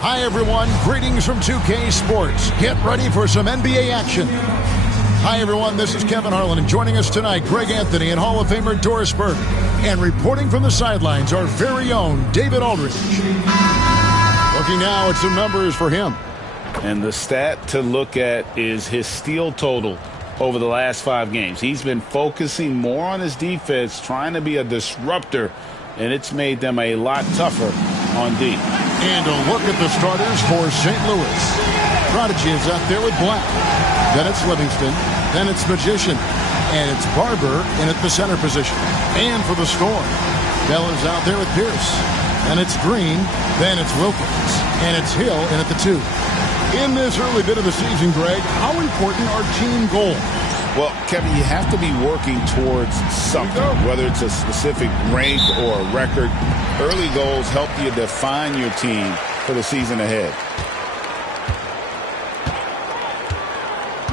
Hi, everyone. Greetings from 2K Sports. Get ready for some NBA action. Hi, everyone. This is Kevin Harlan, and joining us tonight, Greg Anthony and Hall of Famer Doris Burke. And reporting from the sidelines, our very own David Aldridge. Looking now at some numbers for him. And the stat to look at is his steal total over the last 5 games. He's been focusing more on his defense, trying to be a disruptor, and it's made them a lot tougher on D. And a look at the starters for St. Louis. Prodigy is out there with Black. Then it's Livingston. Then it's Magician. And it's Barber in at the center position. And for the Storm, Bell is out there with Pierce. And it's Green. Then it's Wilkins. And it's Hill in at the 2. In this early bit of the season, Greg, how important are team goals? Well, Kevin, you have to be working towards something, whether it's a specific rank or a record. Early goals help you define your team for the season ahead.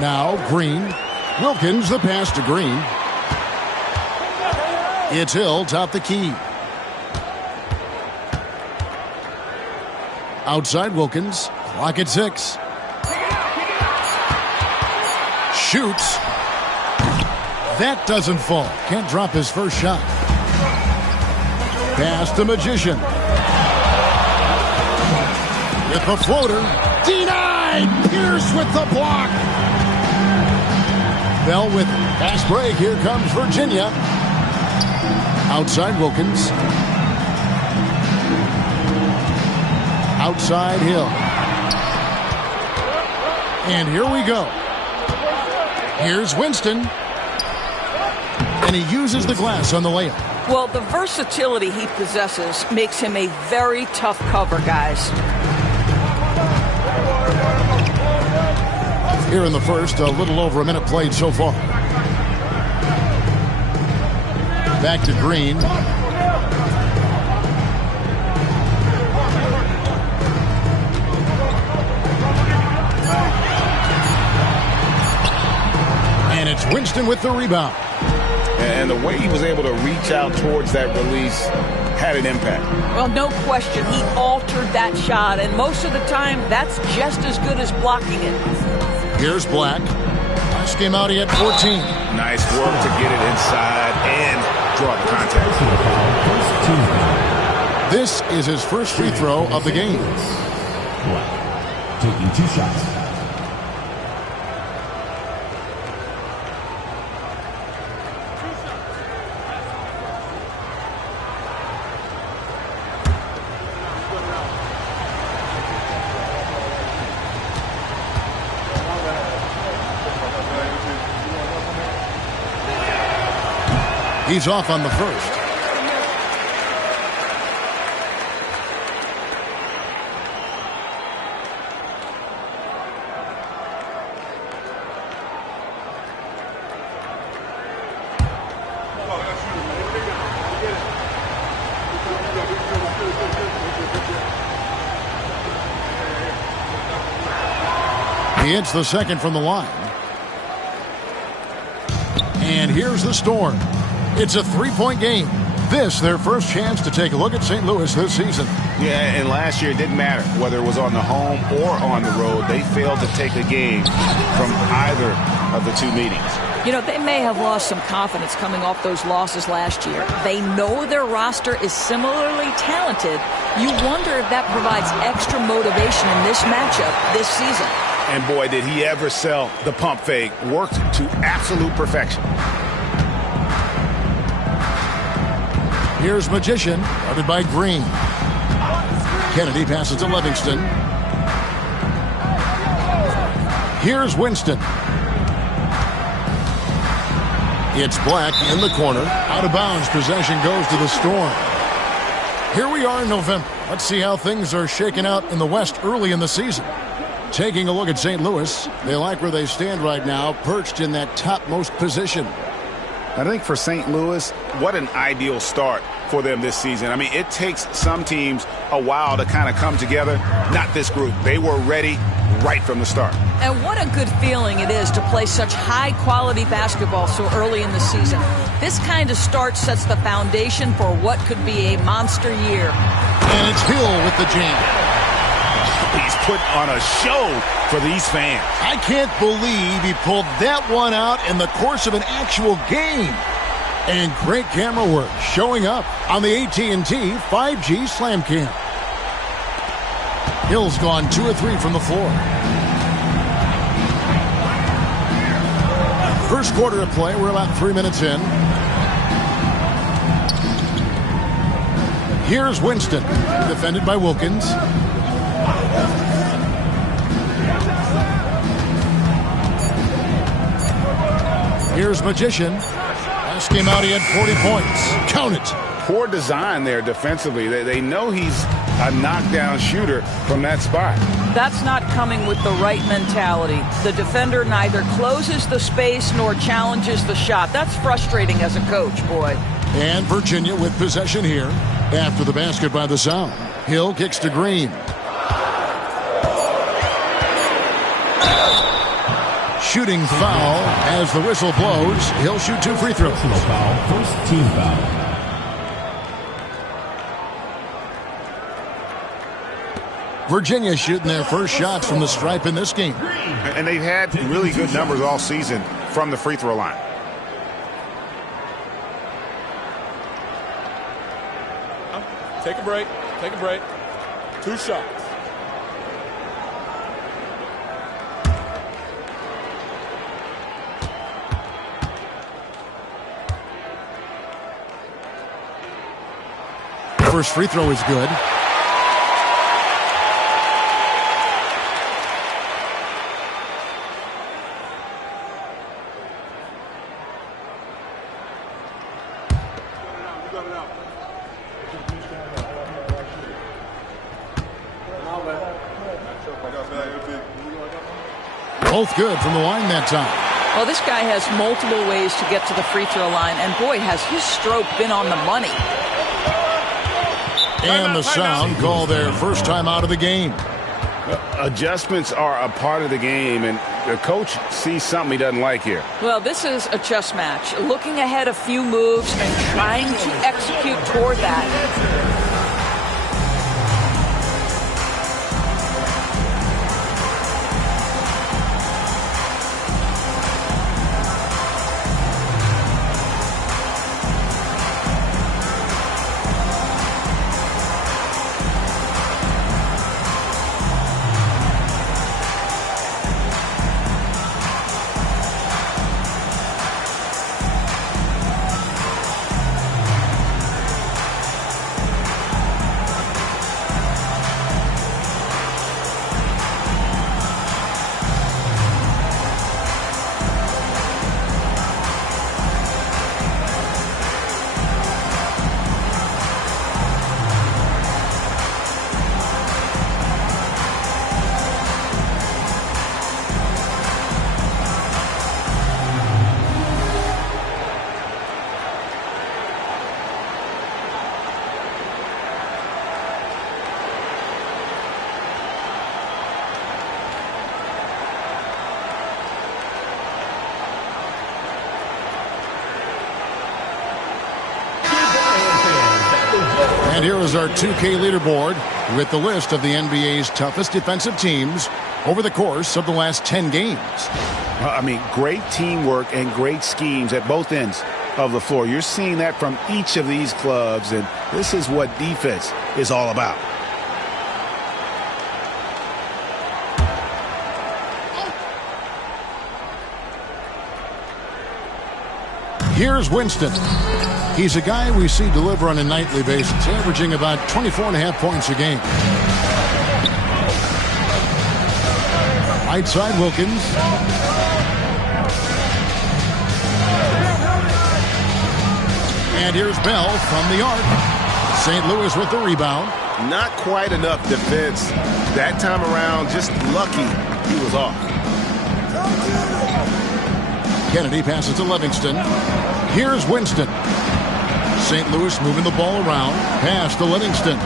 Now, Green. Wilkins, the pass to Green. It's Hill, top the key. Outside Wilkins. Clock at 6. Shoots. That doesn't fall. Can't drop his first shot. Pass to Magician. With the floater. Denied! Pierce with the block. Bell with it. Pass break. Here comes Virginia. Outside Wilkins. Outside Hill. And here we go. Here's Winston. And he uses the glass on the layup. Well, the versatility he possesses makes him a very tough cover, guys. Here in the first, a little over a minute played so far. Back to Green. And it's Winston with the rebound. And the way he was able to reach out towards that release had an impact. Well, no question. He altered that shot, and most of the time, that's just as good as blocking it. Here's Black. Last game out, he had 14. Nice work to get it inside and draw the contact. This is his first free throw of the game. Taking 2 shots. He's off on the first. He hits the second from the line. And here's the Storm. It's a 3-point game. This, their first chance to take a look at St. Louis this season. Yeah, and last year it didn't matter whether it was on the home or on the road. They failed to take a game from either of the 2 meetings. You know, they may have lost some confidence coming off those losses last year. They know their roster is similarly talented. You wonder if that provides extra motivation in this matchup this season. And boy, did he ever sell the pump fake. Worked to absolute perfection. Here's Magician, guarded by Green. Kennedy passes to Livingston. Here's Winston. It's Black in the corner. Out of bounds, possession goes to the Storm. Here we are in November. Let's see how things are shaking out in the West early in the season. Taking a look at St. Louis, they like where they stand right now, perched in that topmost position. I think for St. Louis, what an ideal start for them this season. I mean, it takes some teams a while to kind of come together. Not this group. They were ready right from the start. And what a good feeling it is to play such high-quality basketball so early in the season. This kind of start sets the foundation for what could be a monster year. And it's Hill with the jam. putting on a show for these fans. I can't believe he pulled that one out in the course of an actual game. And great camera work showing up on the AT&T 5G Slam Cam. Hill's gone 2 of 3 from the floor. First quarter of play, we're about 3 minutes in. Here's Winston, defended by Wilkins. Here's Magician. Last game out, he had 40 points. Count it. Poor design there defensively. They know he's a knockdown shooter from that spot. That's not coming with the right mentality. The defender neither closes the space nor challenges the shot. That's frustrating as a coach, boy. And Virginia with possession here. After the basket by the Sound. Hill kicks to Green. Shooting foul as the whistle blows. He'll shoot 2 free throws. Personal foul, first team foul. Virginia shooting their first shots from the stripe in this game. And they've had really good numbers all season from the free throw line. Take a break. Take a break. 2 shots. First free throw is good. Both good from the line that time. Well, this guy has multiple ways to get to the free throw line, and boy, has his stroke been on the money. And the Sound call their first time out of the game. Adjustments are a part of the game, and the coach sees something he doesn't like here. Well, this is a chess match. Looking ahead a few moves and trying to execute toward that. And here is our 2K leaderboard with the list of the NBA's toughest defensive teams over the course of the last 10 games. I mean, great teamwork and great schemes at both ends of the floor. You're seeing that from each of these clubs, and this is what defense is all about. Here's Winston. He's a guy we see deliver on a nightly basis, averaging about 24.5 points a game. Right side, Wilkins. And here's Bell from the arc. St. Louis with the rebound. Not quite enough defense that time around. Just lucky he was off. Kennedy passes to Livingston. Here's Winston. St. Louis moving the ball around. Pass to Livingston.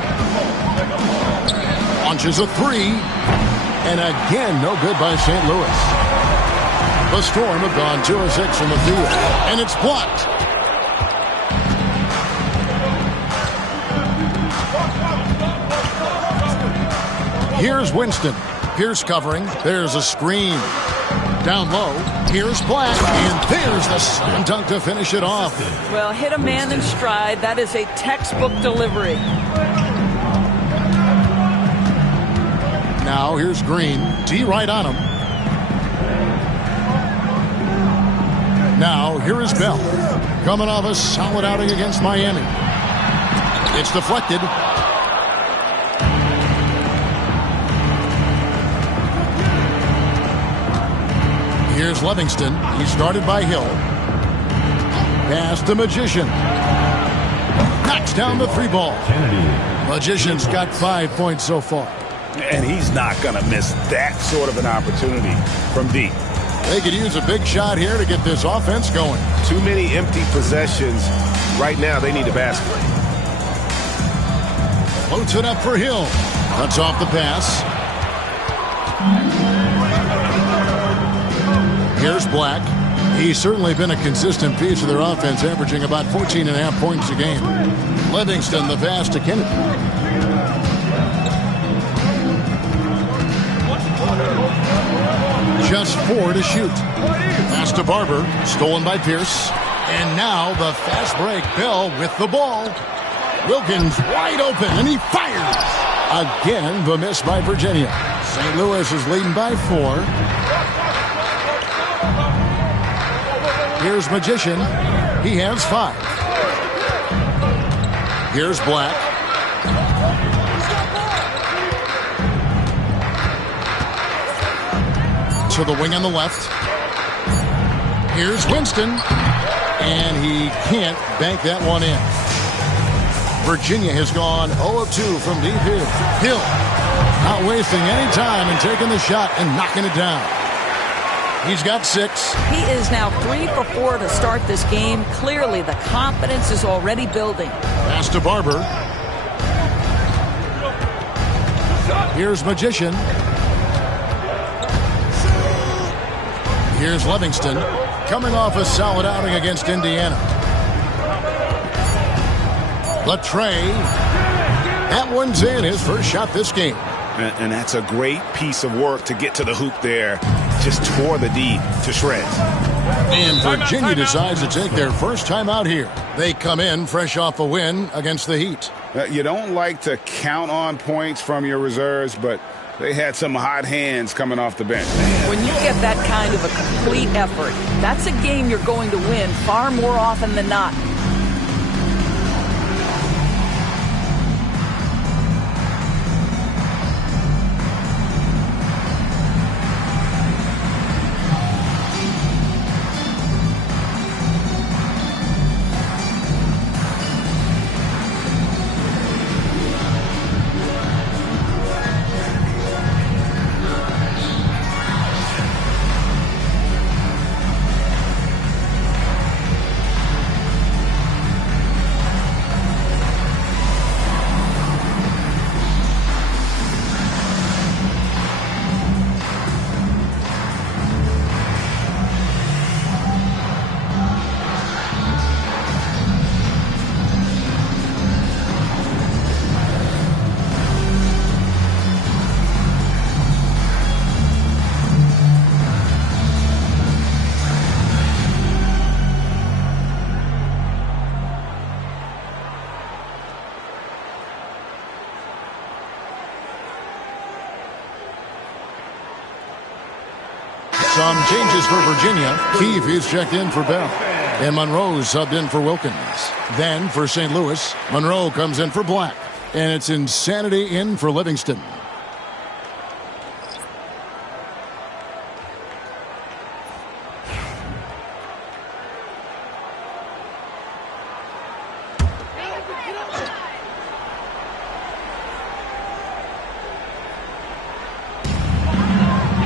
Launches a three. And again, no good by St. Louis. The Storm have gone 2 of 6 from the field. And it's blocked. Here's Winston. Pierce covering. There's a screen. Down low. Here's Black. And there's the slam dunk to finish it off. Well, hit a man in stride. That is a textbook delivery. Now here's Green. D right on him. Now here is Bell. Coming off a solid outing against Miami. It's deflected. Here's Livingston. He's guarded by Hill. Pass to Magician. Knocks down the three ball. Magician's got 5 points so far. And he's not going to miss that sort of an opportunity from deep. They could use a big shot here to get this offense going. Too many empty possessions. Right now, they need a basket. Floats it up for Hill. Cuts off the pass. Here's Black. He's certainly been a consistent piece of their offense, averaging about 14.5 points a game. Livingston, the pass to Kennedy. Just 4 to shoot. Pass to Barber. Stolen by Pierce. And now the fast break. Bell with the ball. Wilkins wide open, and he fires. Again, the miss by Virginia. St. Louis is leading by 4. Here's Magician. He has 5. Here's Black. To the wing on the left. Here's Winston. And he can't bank that one in. Virginia has gone 0 of 2 from deep here. Hill not wasting any time and taking the shot and knocking it down. He's got 6. He is now 3 for 4 to start this game. Clearly, the confidence is already building. Pass to Barber. Here's Magician. Here's Livingston, coming off a solid outing against Indiana. Latrey. That one's in, his first shot this game. And that's a great piece of work to get to the hoop there. Just tore the D to shreds. And Virginia decides to take their first time out here. They come in fresh off a win against the Heat. You don't like to count on points from your reserves, but they had some hot hands coming off the bench. When you get that kind of a complete effort, that's a game you're going to win far more often than not. Some changes for Virginia. Keefe is checked in for Bell. And Monroe subbed in for Wilkins. Then for St. Louis, Monroe comes in for Black. And it's Insanity in for Livingston.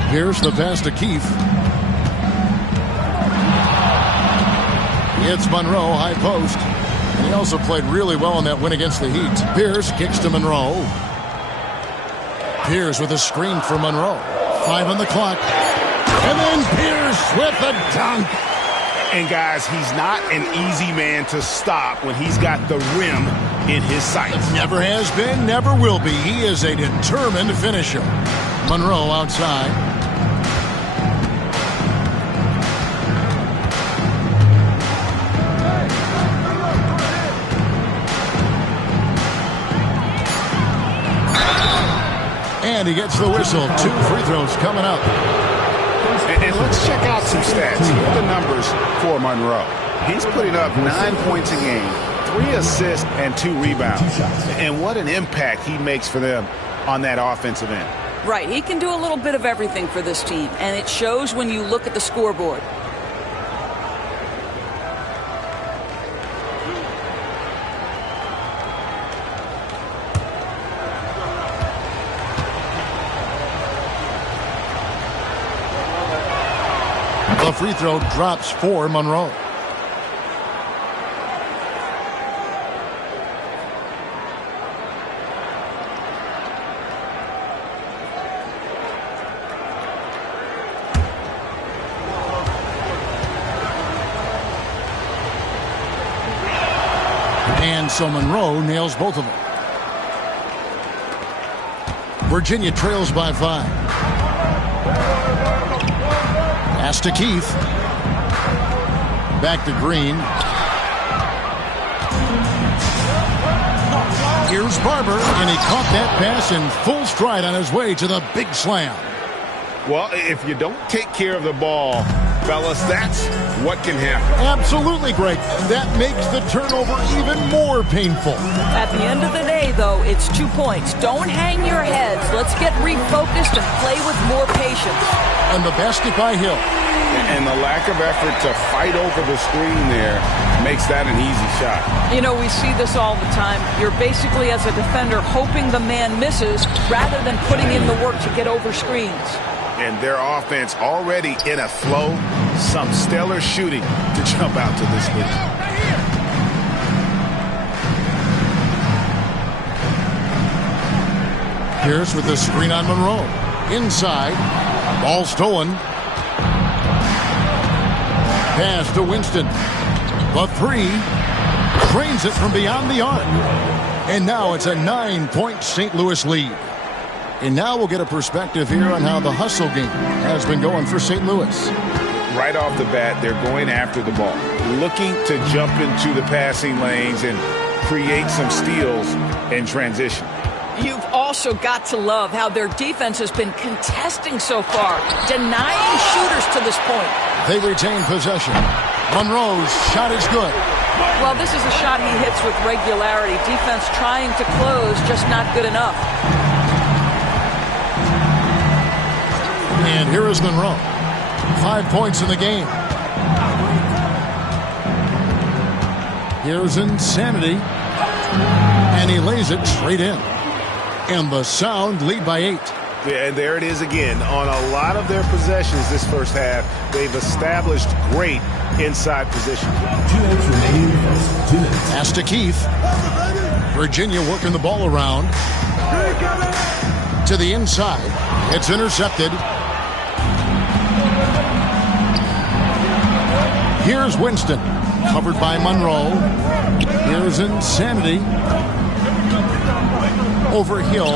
Here's the pass to Keefe. It's Monroe, high post. And he also played really well in that win against the Heat. Pierce kicks to Monroe. Pierce with a screen for Monroe. 5 on the clock. And then Pierce with a dunk. And guys, he's not an easy man to stop when he's got the rim in his sights. Never has been, never will be. He is a determined finisher. Monroe outside. And he gets the whistle. 2 free throws coming up. And let's check out some stats. Here are the numbers for Monroe. He's putting up 9 points a game, 3 assists, and 2 rebounds. And what an impact he makes for them on that offensive end. Right, he can do a little bit of everything for this team, and it shows when you look at the scoreboard. The free throw drops for Monroe. And so Monroe nails both of them. Virginia trails by 5. Pass to Keith. Back to Green. Here's Barber, and he caught that pass in full stride on his way to the big slam. Well, if you don't take care of the ball, fellas, that's what can happen. Absolutely, Greg. That makes the turnover even more painful. At the end of the day, though, it's 2 points. Don't hang your heads. Let's get refocused and play with more patience. And the basket by Hill. And the lack of effort to fight over the screen there makes that an easy shot. You know, we see this all the time. You're basically, as a defender, hoping the man misses rather than putting in the work to get over screens. And their offense already in a flow. Some stellar shooting to jump out to this lead. Pierce with the screen on Monroe. Inside. Ball stolen. Pass to Winston. The 3. Drains it from beyond the arc. And now it's a 9-point St. Louis lead. And now we'll get a perspective here on how the hustle game has been going for St. Louis. Right off the bat, they're going after the ball, looking to jump into the passing lanes and create some steals in transition. You've also got to love how their defense has been contesting so far, denying shooters to this point. They retain possession. Monroe's shot is good. Well, this is a shot he hits with regularity. Defense trying to close, just not good enough. And here is Monroe. 5 points in the game. Here's Insanity. And he lays it straight in. And the Sound lead by 8. Yeah, and there it is again. On a lot of their possessions this first half, they've established great inside position. 2 minutes remaining. 2 minutes. Pass to Keith. Virginia working the ball around. To the inside. It's intercepted. Here's Winston. Covered by Monroe. Here's Insanity. Over Hill.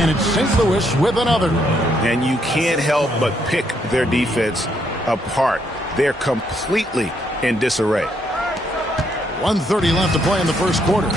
And it's St. Louis with another. And you can't help but pick their defense apart. They're completely in disarray. 1:30 left to play in the first quarter.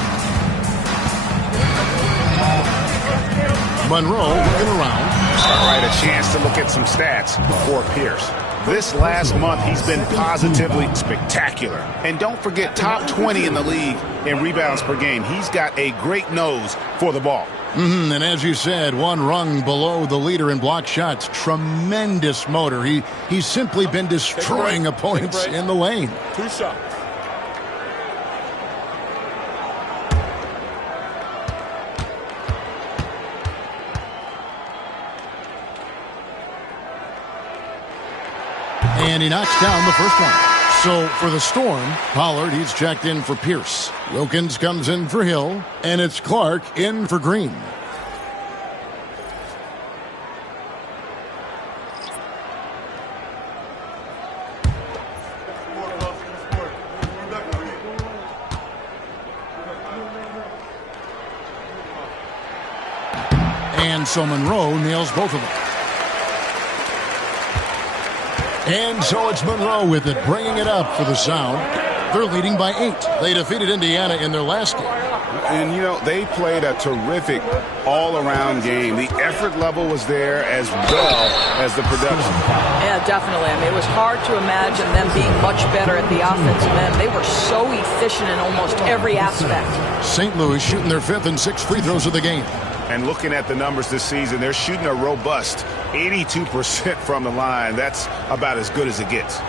Monroe looking around. All right, a chance to look at some stats for Pierce. This last month, he's been positively spectacular. And don't forget, top 20 in the league in rebounds per game. He's got a great nose for the ball. And as you said, 1 rung below the leader in block shots. Tremendous motor. He's simply been destroying opponents in the lane. 2 shots. And he knocks down the first one. So for the Storm, Pollard, he's checked in for Pierce. Wilkins comes in for Hill. And it's Clark in for Green. And so Monroe nails both of them. And so it's Monroe with it, bringing it up for the Sound. They're leading by 8. They defeated Indiana in their last game. And, you know, they played a terrific all-around game. The effort level was there as well as the production. Yeah, definitely. I mean, it was hard to imagine them being much better at the offensive end. They were so efficient in almost every aspect. St. Louis shooting their 5th and 6th free throws of the game. And looking at the numbers this season, they're shooting a robust 82% from the line. That's about as good as it gets.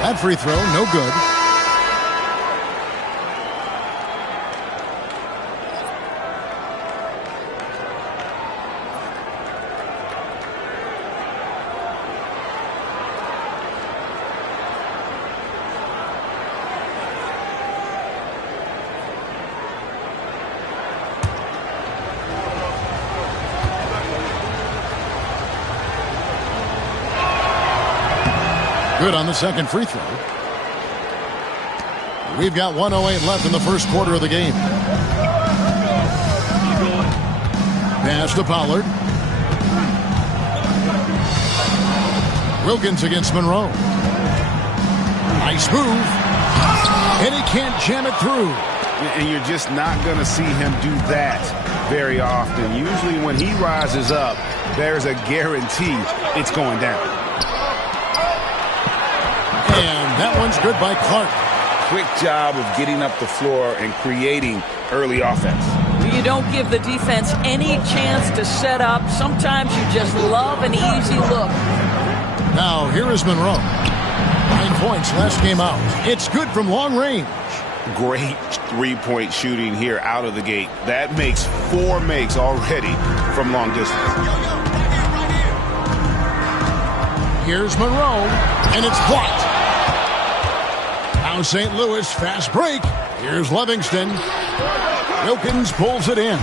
That free throw, no good. Good on the second free throw. We've got 1:08 left in the first quarter of the game. Pass to Pollard. Wilkins against Monroe. Nice move. And he can't jam it through. And you're just not going to see him do that very often. Usually when he rises up, there's a guarantee it's going down. And that one's good by Clark. Quick job of getting up the floor and creating early offense. You don't give the defense any chance to set up. Sometimes you just love an easy look. Now, here is Monroe. 9 points last game out. It's good from long range. Great three-point shooting here out of the gate. That makes 4 makes already from long distance. Here's Monroe, and it's blocked. Now St. Louis, fast break. Here's Livingston. Wilkins pulls it in.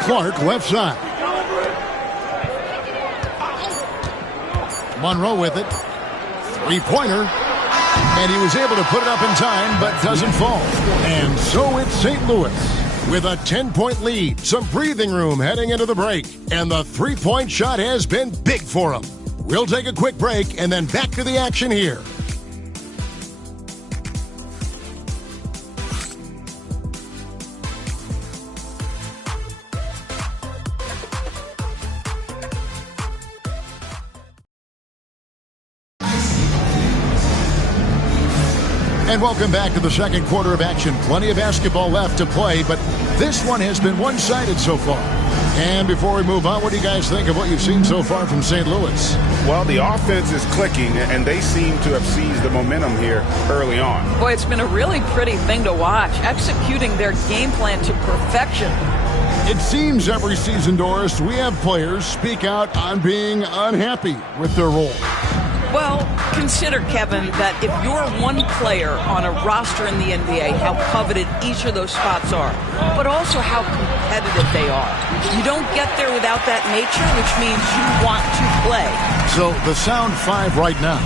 Clark left side. Monroe with it. Three-pointer. And he was able to put it up in time, but doesn't fall. And so it's St. Louis with a 10-point lead. Some breathing room heading into the break. And the three-point shot has been big for him. We'll take a quick break and then back to the action here. And welcome back to the second quarter of action. Plenty of basketball left to play, but this one has been one-sided so far. And before we move on, what do you guys think of what you've seen so far from St. Louis? Well, the offense is clicking, and they seem to have seized the momentum here early on. Boy, it's been a really pretty thing to watch, executing their game plan to perfection. It seems every season, Doris, we have players speak out on being unhappy with their role. Well, consider, Kevin, that if you're one player on a roster in the NBA, how coveted each of those spots are, but also how competitive they are. You don't get there without that nature, which means you want to play. So the Sound 5 right now.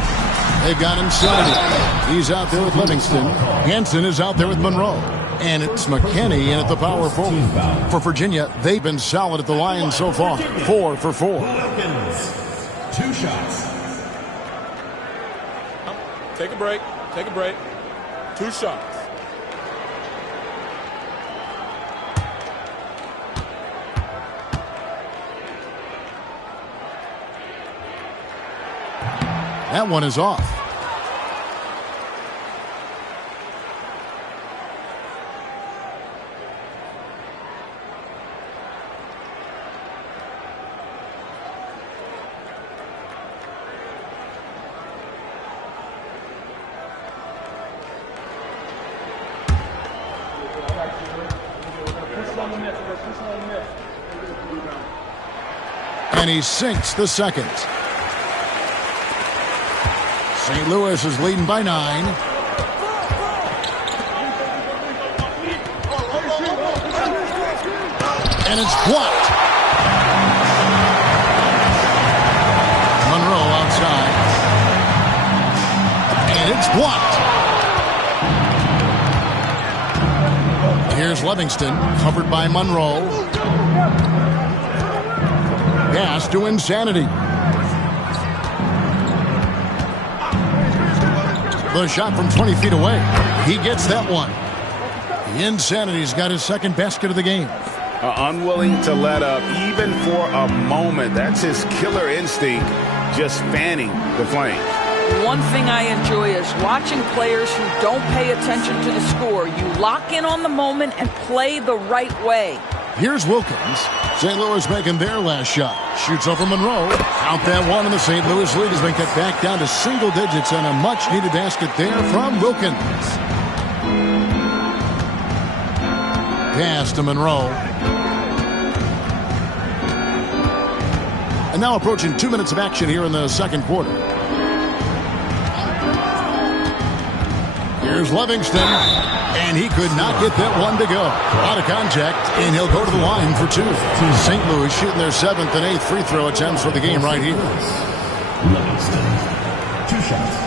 They've got Insanity. He's out there with Livingston. Hansen is out there with Monroe. And it's McKinney in at the power forward. For Virginia, they've been solid at the line so far. 4 for 4. Wilkins, 2 shots. Take a break. Take a break. 2 shots. That one is off. And he sinks the second. St. Louis is leading by 9. And it's blocked. Monroe outside. And it's blocked. Here's Livingston, covered by Monroe. Pass to Insanity. The shot from 20 feet away. He gets that one. Insanity's got his second basket of the game. Unwilling to let up even for a moment. That's his killer instinct, just fanning the flame. One thing I enjoy is watching players who don't pay attention to the score. You lock in on the moment and play the right way. Here's Wilkins. St. Louis making their last shot. Shoots over Monroe. Out that one, and the St. Louis lead has been cut back down to single digits, and a much-needed basket there from Wilkins. Pass to Monroe. And now approaching 2 minutes of action here in the second quarter. Here's Livingston, and he could not get that one to go. Out of contact, and he'll go to the line for two. St. Louis shooting their 7th and 8th free throw attempts for the game right here. Livingston, 2 shots.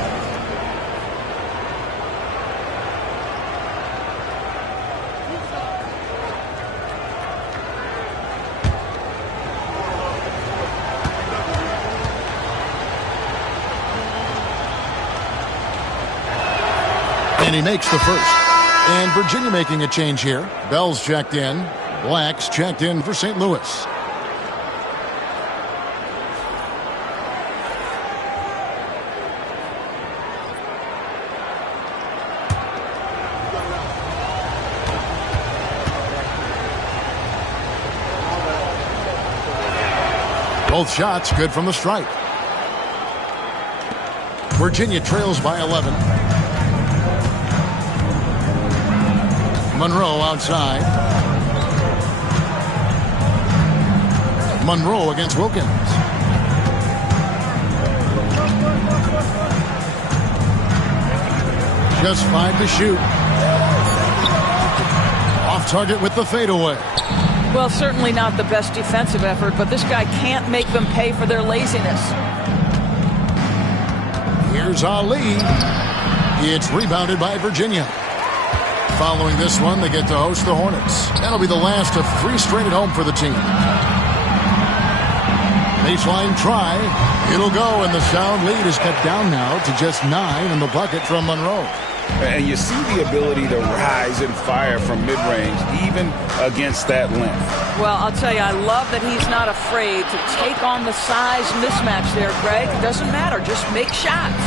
And he makes the first. And Virginia making a change here. Bell's checked in. Black's checked in for St. Louis. Both shots good from the stripe. Virginia trails by 11. Monroe outside. Monroe against Wilkins. Just 5 to shoot. Off target with the fadeaway. Well, certainly not the best defensive effort, but this guy can't make them pay for their laziness. Here's Ali. It's rebounded by Virginia. Following this one, they get to host the Hornets. That'll be the last of 3 straight at home for the team. Baseline try. It'll go, and the sound lead is cut down now to just 9 in the bucket from Monroe. And you see the ability to rise and fire from mid-range, even against that length. Well, I'll tell you, I love that he's not afraid to take on the size mismatch there, Greg. It doesn't matter. Just make shots.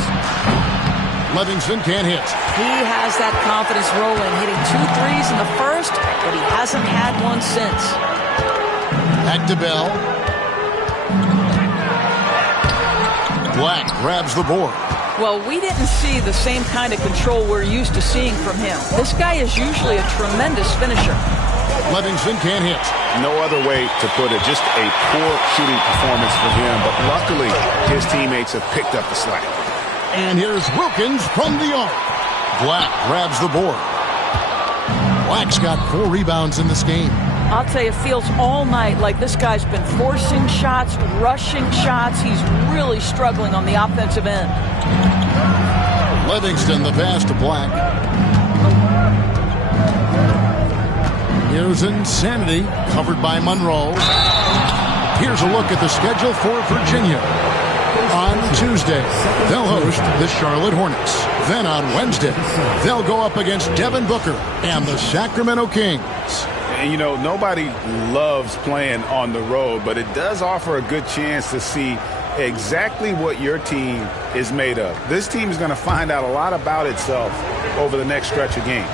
Livingston can't hit. He has that confidence rolling, hitting 2 threes in the first, but he hasn't had one since. Back to Bell. Black grabs the board. Well, we didn't see the same kind of control we're used to seeing from him. This guy is usually a tremendous finisher. Livingston can't hit. No other way to put it. Just a poor shooting performance for him, but luckily his teammates have picked up the slack. And here's Wilkins from the arc. Black grabs the board. Black's got 4 rebounds in this game. I'll tell you, it feels all night like this guy's been forcing shots, rushing shots. He's really struggling on the offensive end. Livingston, the pass to Black. Here's Insanity, covered by Monroe. Here's a look at the schedule for Virginia. On Tuesday, they'll host the Charlotte Hornets. Then on Wednesday, they'll go up against Devin Booker and the Sacramento Kings. And, you know, nobody loves playing on the road, but it does offer a good chance to see exactly what your team is made of. This team is going to find out a lot about itself over the next stretch of games.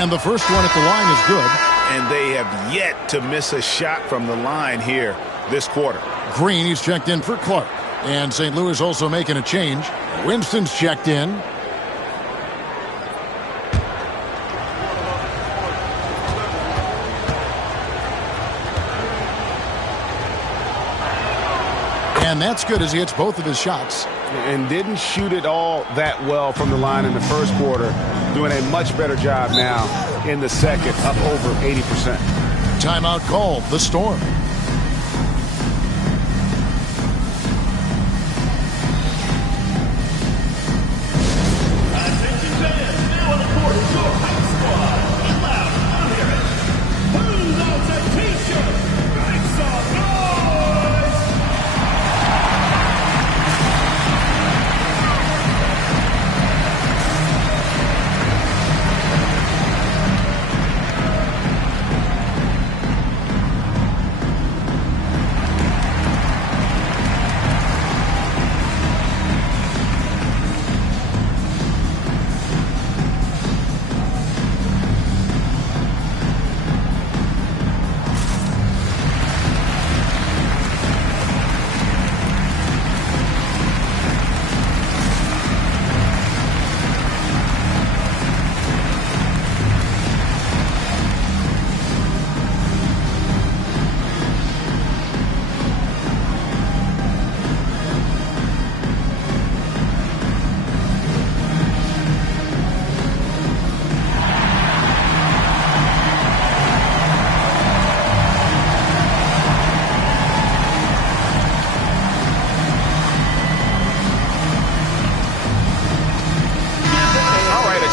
And the first one at the line is good. And they have yet to miss a shot from the line here this quarter. Green, he's checked in for Clark. And St. Louis also making a change. Winston's checked in. And And that's good as he hits both of his shots. And didn't shoot it all that well from the line in the first quarter. Doing a much better job now in the second, up over 80%. Timeout called, the Storm.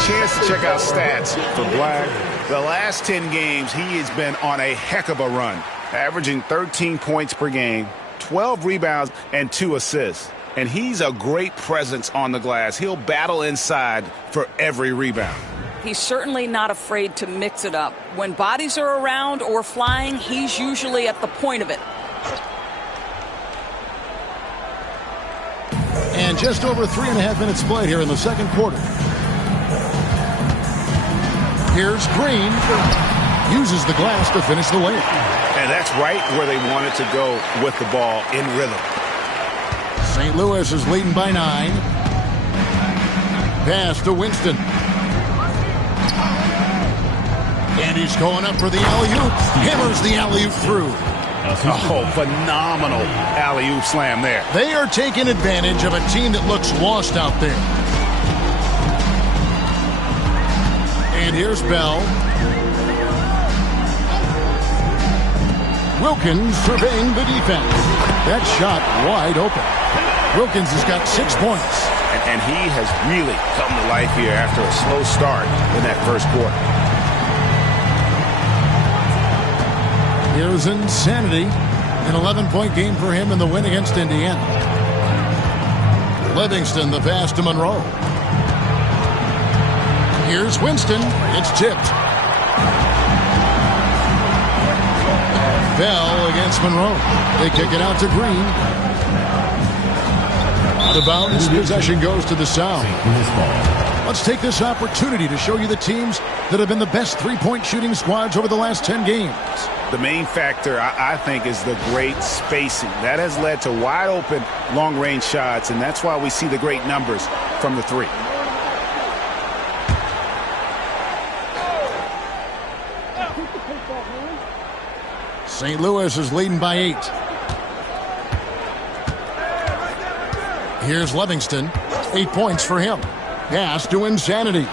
Chance to check out stats for Black. The last 10 games, he has been on a heck of a run, averaging 13 points per game, 12 rebounds, and 2 assists. And he's a great presence on the glass. He'll battle inside for every rebound. He's certainly not afraid to mix it up. When bodies are around or flying, he's usually at the point of it. And just over 3.5 minutes played here in the second quarter. Here's Green. Uses the glass to finish the layup. And that's right where they wanted to go with the ball in rhythm. St. Louis is leading by 9. Pass to Winston. And he's going up for the alley-oop. Hammers the alley-oop through. Oh, phenomenal alley-oop slam there. They are taking advantage of a team that looks lost out there. And here's Bell. Wilkins surveying the defense. That shot wide open. Wilkins has got 6 points. And he has really come to life here after a slow start in that first quarter. Here's Insanity. An 11-point game for him in the win against Indiana. Livingston, the pass to Monroe. Here's Winston. It's tipped. Bell against Monroe. They kick it out to Green. Out of bounds. Possession goes to the Sound. Let's take this opportunity to show you the teams that have been the best three-point shooting squads over the last 10 games. The main factor, I think, is the great spacing. That has led to wide-open, long-range shots, and that's why we see the great numbers from the three. St. Louis is leading by 8. Here's Livingston. 8 points for him. Pass to Insanity.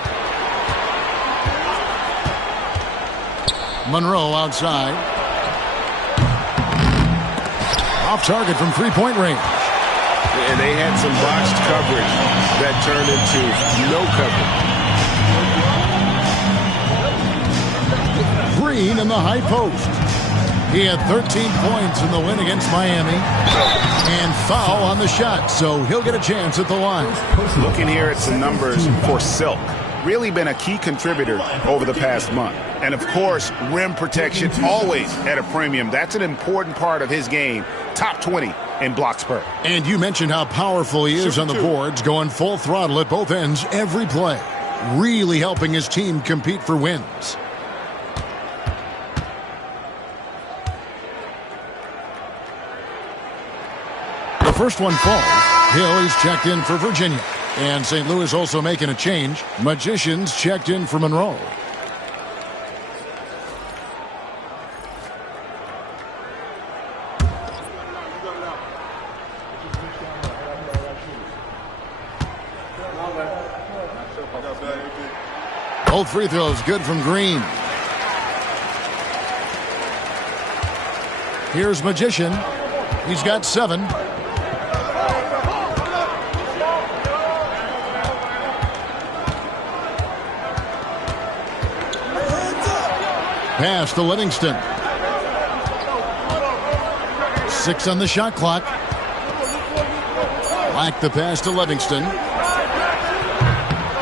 Monroe outside. Off target from three-point range. And they had some botched coverage that turned into no coverage. Green in the high post. He had 13 points in the win against Miami. And foul on the shot, so he'll get a chance at the line. Looking here at some numbers for Silk. Really been a key contributor over the past month. And, of course, rim protection always at a premium. That's an important part of his game. Top 20 in blocks per. And you mentioned how powerful he is on the boards, going full throttle at both ends every play. Really helping his team compete for wins. The first one falls. Hill is checked in for Virginia. And St. Louis also making a change. Magicians checked in for Monroe. Both free throws good from Green. Here's Magician. He's got 7. Pass to Livingston. 6 on the shot clock. Black the pass to Livingston.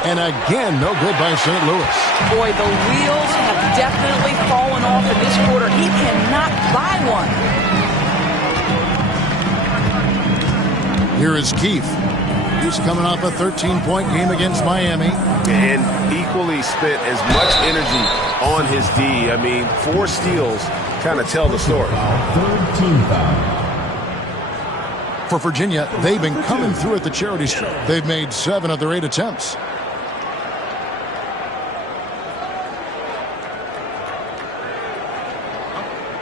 And again, no good by St. Louis. Boy, the wheels have definitely fallen off in this quarter. He cannot buy one. Here is Keefe. He's coming off a 13-point game against Miami. And equally spent as much energy on his D. I mean, 4 steals kind of tell the story. Third team foul. For Virginia, they've been coming through at the charity stripe. They've made 7 of their 8 attempts.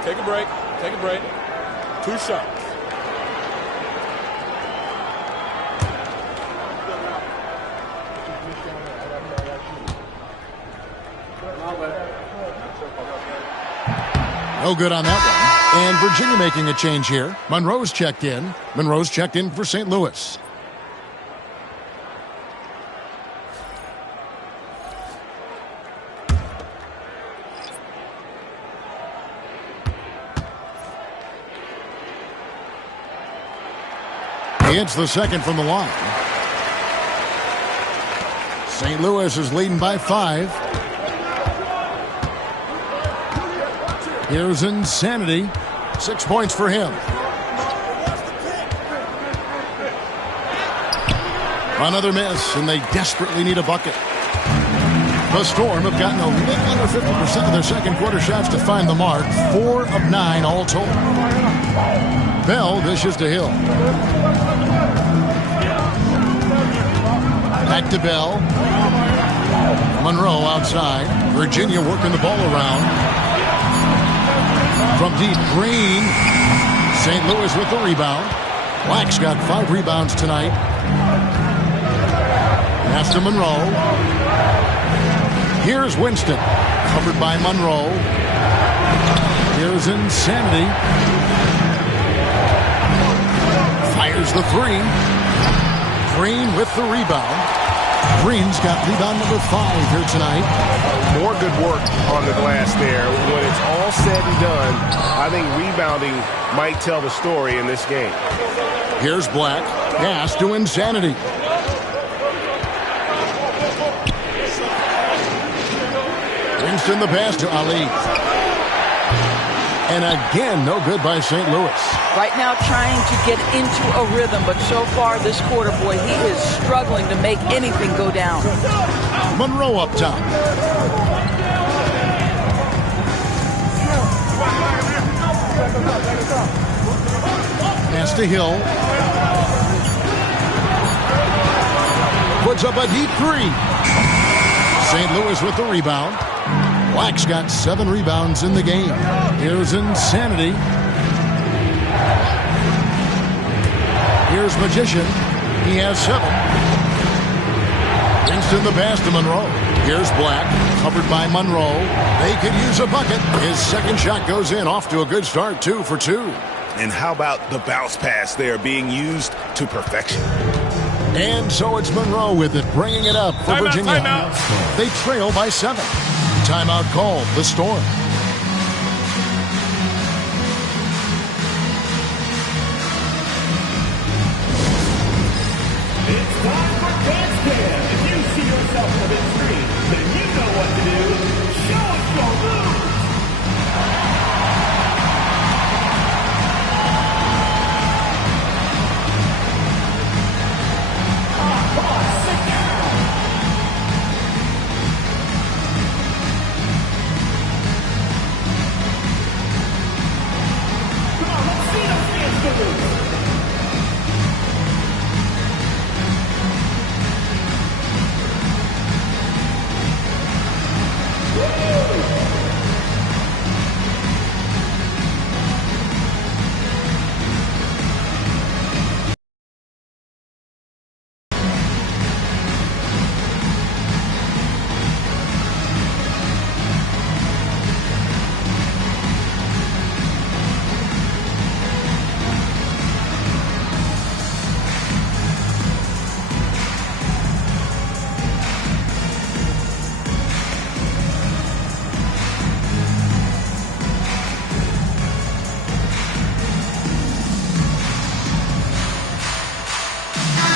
Take a break. Take a break. 2 shots. No good on that one. And Virginia making a change here. Monroe's checked in. Monroe's checked in for St. Louis. He hits the second from the line. St. Louis is leading by 5. Here's Insanity. 6 points for him. Another miss, and they desperately need a bucket. The Storm have gotten a little under 50% of their second quarter shots to find the mark. 4 of 9 all told. Bell dishes to Hill. Back to Bell. Monroe outside. Virginia working the ball around. From deep, Green. St. Louis with the rebound. Black's got 5 rebounds tonight. Pass to Monroe. Here's Winston. Covered by Monroe. Here's Insanity. Fires the 3. Green with the rebound. Green's got rebound number 5 here tonight. More good work on the glass there. When it's all said and done, I think rebounding might tell the story in this game. Here's Black. Pass to Insanity. Winston the pass to Ali. And again, no good by St. Louis. Right now trying to get into a rhythm, but so far this quarter, boy, he is struggling to make anything go down. Monroe up top. Pass to Hill. Puts up a deep 3. St. Louis with the rebound. Black's got 7 rebounds in the game. Here's Insanity. Here's Magician. He has 7. Winston the pass to Monroe. Here's Black, covered by Monroe. They could use a bucket. His second shot goes in, off to a good start, 2 for 2. And how about the bounce pass there being used to perfection? And so it's Monroe with it, bringing it up for Virginia. Timeout. They trail by 7. Timeout called, the Storm. It's time for Bandstand. If you see yourself on the big screen, then you know what to do. Show us your moves. Sit down.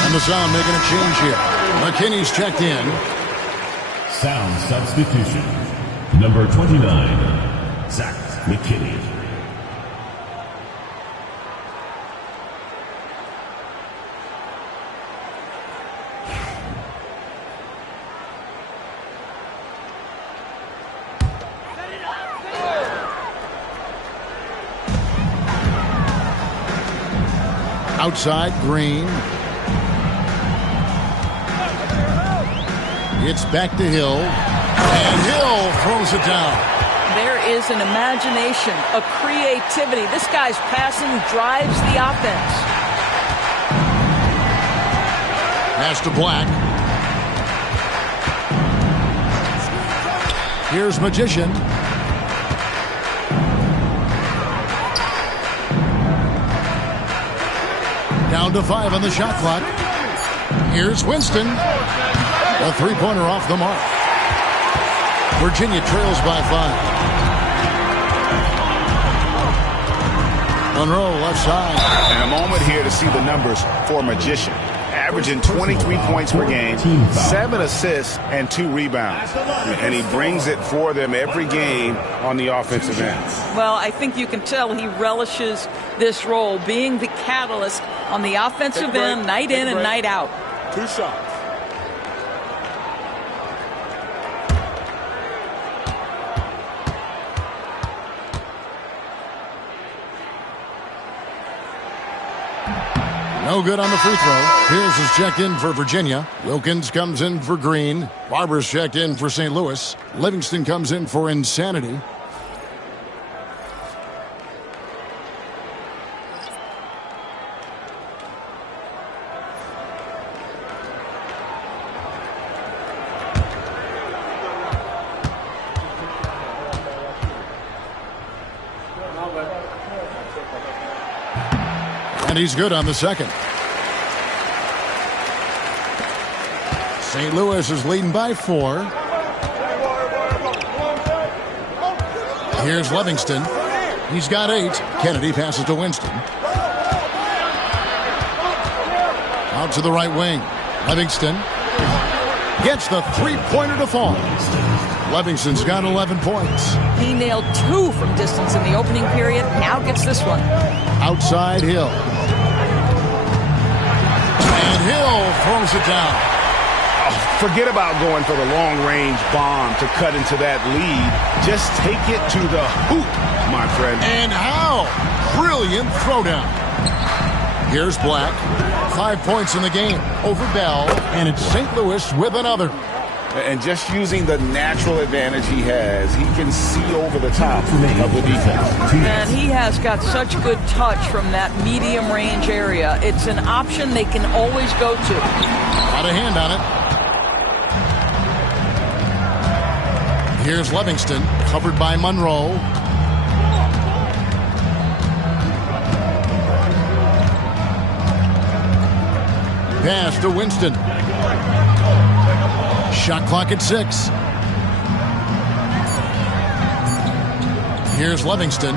And the Sound making a change here. McKinney's checked in. Sound substitution. Number 29, Zach McKinney. Outside, Green. It's back to Hill. And Hill throws it down. There is an imagination, a creativity. This guy's passing drives the offense. Pass to Black. Here's Magician. Down to 5 on the shot clock. Here's Winston. A three-pointer off the mark. Virginia trails by 5. Monroe left side. And a moment here to see the numbers for Magician. Averaging 23 points per game, 7 assists, and 2 rebounds. And he brings it for them every game on the offensive end. Well, I think you can tell he relishes this role, being the catalyst on the offensive end, night in and night out. 2 shots. No good on the free throw. Pierce is checked in for Virginia. Wilkins comes in for Green. Barber's checked in for St. Louis. Livingston comes in for Insanity. And he's good on the second. St. Louis is leading by 4. Here's Livingston. He's got 8. Kennedy passes to Winston. Out to the right wing. Livingston gets the three-pointer to fall. Livingston's got 11 points. He nailed 2 from distance in the opening period. Now gets this one. Outside Hill. And Hill throws it down. Forget about going for the long-range bomb to cut into that lead. Just take it to the hoop, my friend. And how? Brilliant throwdown. Here's Black. 5 points in the game over Bell. And it's St. Louis with another. And just using the natural advantage he has, he can see over the top of the defense. And he has got such good touch from that medium range area. It's an option they can always go to. Got a hand on it. Here's Livingston, covered by Monroe. Pass to Winston. Shot clock at 6. Here's Livingston.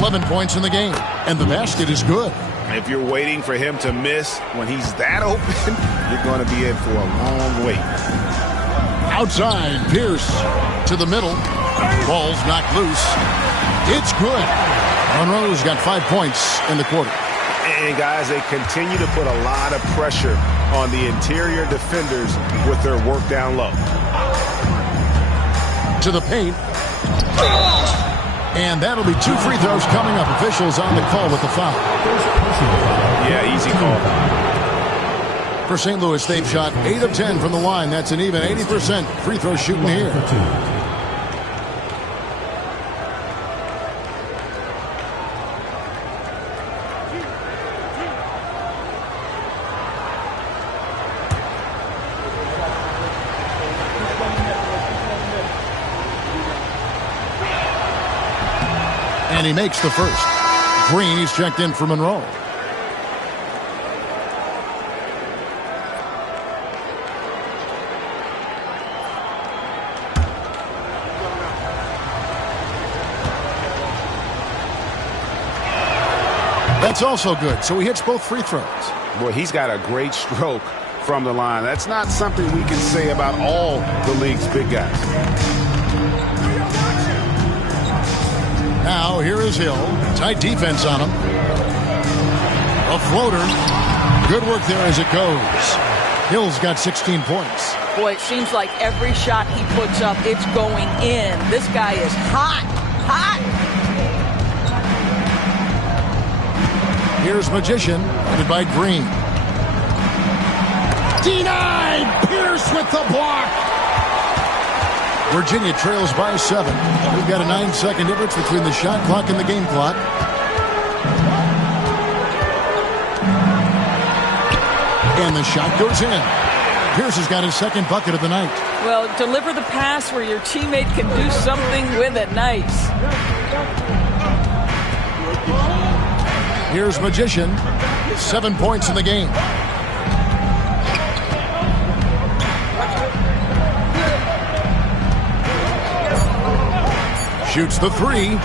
11 points in the game. And the basket is good. If you're waiting for him to miss when he's that open, you're going to be in for a long wait. Outside, Pierce to the middle. Ball's knocked loose. It's good. Monroe's got 5 points in the quarter. And guys, they continue to put a lot of pressure on the interior defenders with their work down low. To the paint. And that'll be 2 free throws coming up. Officials on the call with the foul. Yeah, easy call. For St. Louis, they've shot 8 of 10 from the line. That's an even 80% free throw shooting here. And he makes the first. Green, he's checked in for Monroe. That's also good. So he hits both free throws. Boy, he's got a great stroke from the line. That's not something we can say about all the league's big guys. Now here is Hill. Tight defense on him. A floater. Good work there as it goes. Hill's got 16 points. Boy, it seems like every shot he puts up, it's going in. This guy is hot, hot. Here's Magician, headed by Green. Denied! Pierce with the block! Virginia trails by 7. We've got a 9-second difference between the shot clock and the game clock. And the shot goes in. Pierce has got his second bucket of the night. Well, deliver the pass where your teammate can do something with it. Nice. Here's Magician. 7 points in the game. Shoots the 3.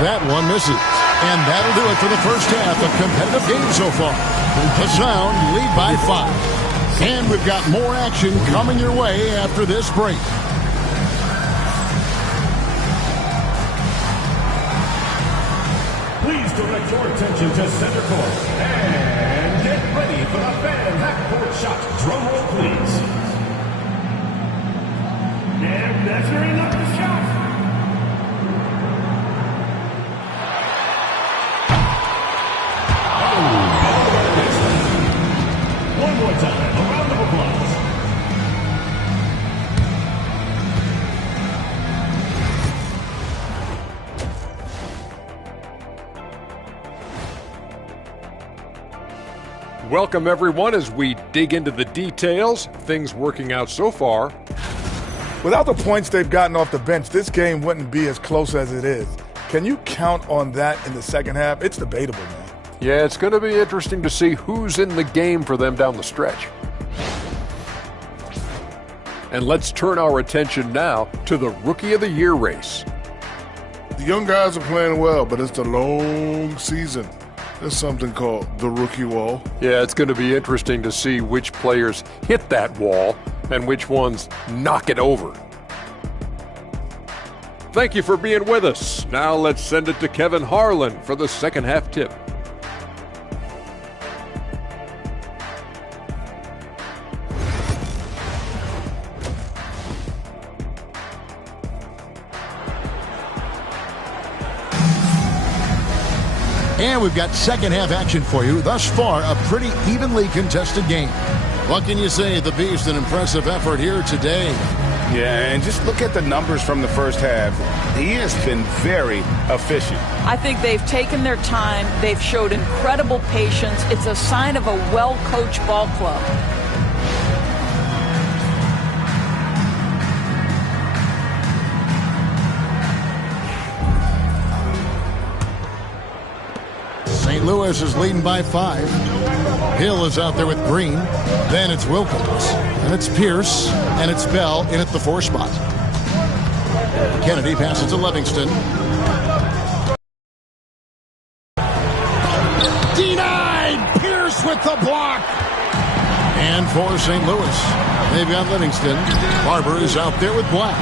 That one misses. And that'll do it for the first half of competitive game so far. The Sound lead by 5. And we've got more action coming your way after this break. Please direct your attention to center court. And get ready for the fan half-court shot. Drum roll, please. And measuring up the shot. One more time, a round of applause. Welcome, everyone, as we dig into the details. Things working out so far. Without the points they've gotten off the bench, this game wouldn't be as close as it is. Can you count on that in the second half? It's debatable, man. Yeah, it's going to be interesting to see who's in the game for them down the stretch. And let's turn our attention now to the Rookie of the Year race. The young guys are playing well, but it's a long season. There's something called the rookie wall. Yeah, it's going to be interesting to see which players hit that wall and which ones knock it over. Thank you for being with us. Now let's send it to Kevin Harlan for the second half tip. And we've got second half action for you. Thus far, a pretty evenly contested game. What can you say? The Beast, an impressive effort here today. Yeah, and just look at the numbers from the first half. He has been very efficient. I think they've taken their time. They've showed incredible patience. It's a sign of a well-coached ball club. St. Louis is leading by 5. Hill is out there with Green. Then it's Wilkins. And it's Pierce. And it's Bell in at the 4 spot. Kennedy passes to Livingston. Denied! Pierce with the block! And for St. Louis, they've got Livingston. Barber is out there with Black.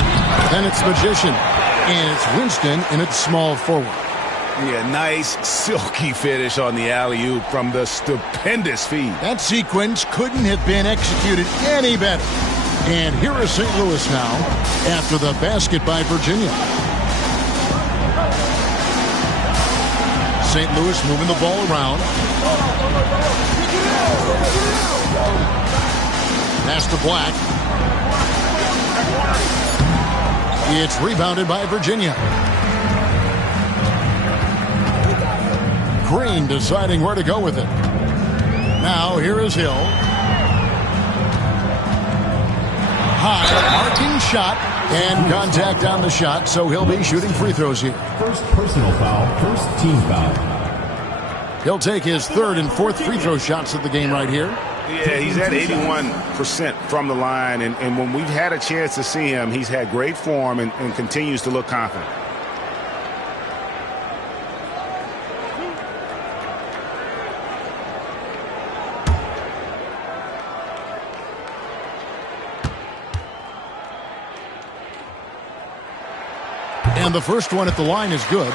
Then it's Magician. And it's Winston in its small forward. Yeah, nice silky finish on the alley-oop from the stupendous feed. That sequence couldn't have been executed any better. And here is St. Louis now after the basket by Virginia. St. Louis moving the ball around. Pass to Black. It's rebounded by Virginia. Green deciding where to go with it. Now here is Hill. High arcing shot and contact on the shot, so he'll be shooting free throws here. First personal foul, first team foul. He'll take his 3rd and 4th free throw shots of the game right here. Yeah, he's at 81% from the line, and when we've had a chance to see him, he's had great form and continues to look confident. And the first one at the line is good.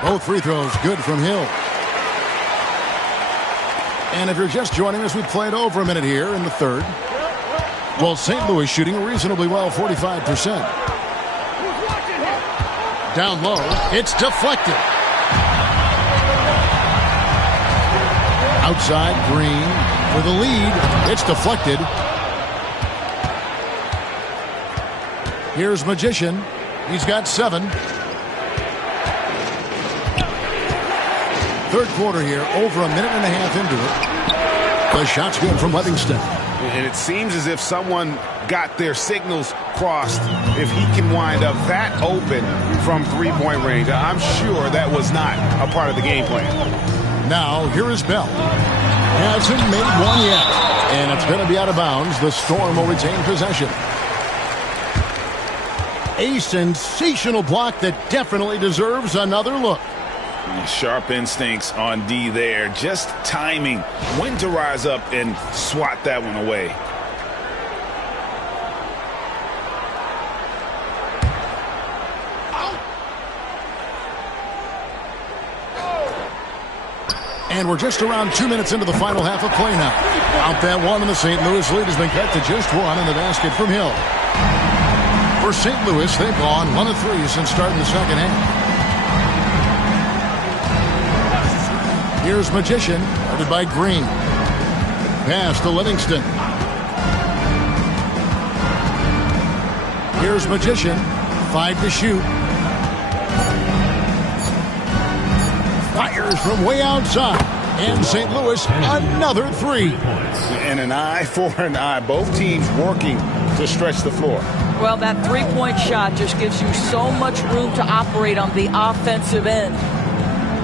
Both free throws good from Hill. And if you're just joining us, we played over a minute here in the third. Well, St. Louis shooting reasonably well, 45%. Down low, it's deflected. Outside, Green for the lead. It's deflected. Here's Magician. He's got 7. Third quarter here, over a minute and a half into it. The shot's good from Livingston. And it seems as if someone got their signals crossed if he can wind up that open from three-point range. I'm sure that was not a part of the game plan. Now, here is Bell. Hasn't made one yet. And it's going to be out of bounds. The Storm will retain possession. A sensational block that definitely deserves another look. Sharp instincts on D there. Just timing when to rise up and swat that one away. And we're just around 2 minutes into the final half of play now. Out that one, and the St. Louis lead has been cut to just 1 in the basket from Hill. For St. Louis, they've gone 1 of 3 since starting the second half. Here's Magician, guarded by Green. Pass to Livingston. Here's Magician, 5 to shoot. Fires from way outside. And St. Louis, another 3. And an eye for an eye. Both teams working to stretch the floor. Well, that three-point shot just gives you so much room to operate on the offensive end.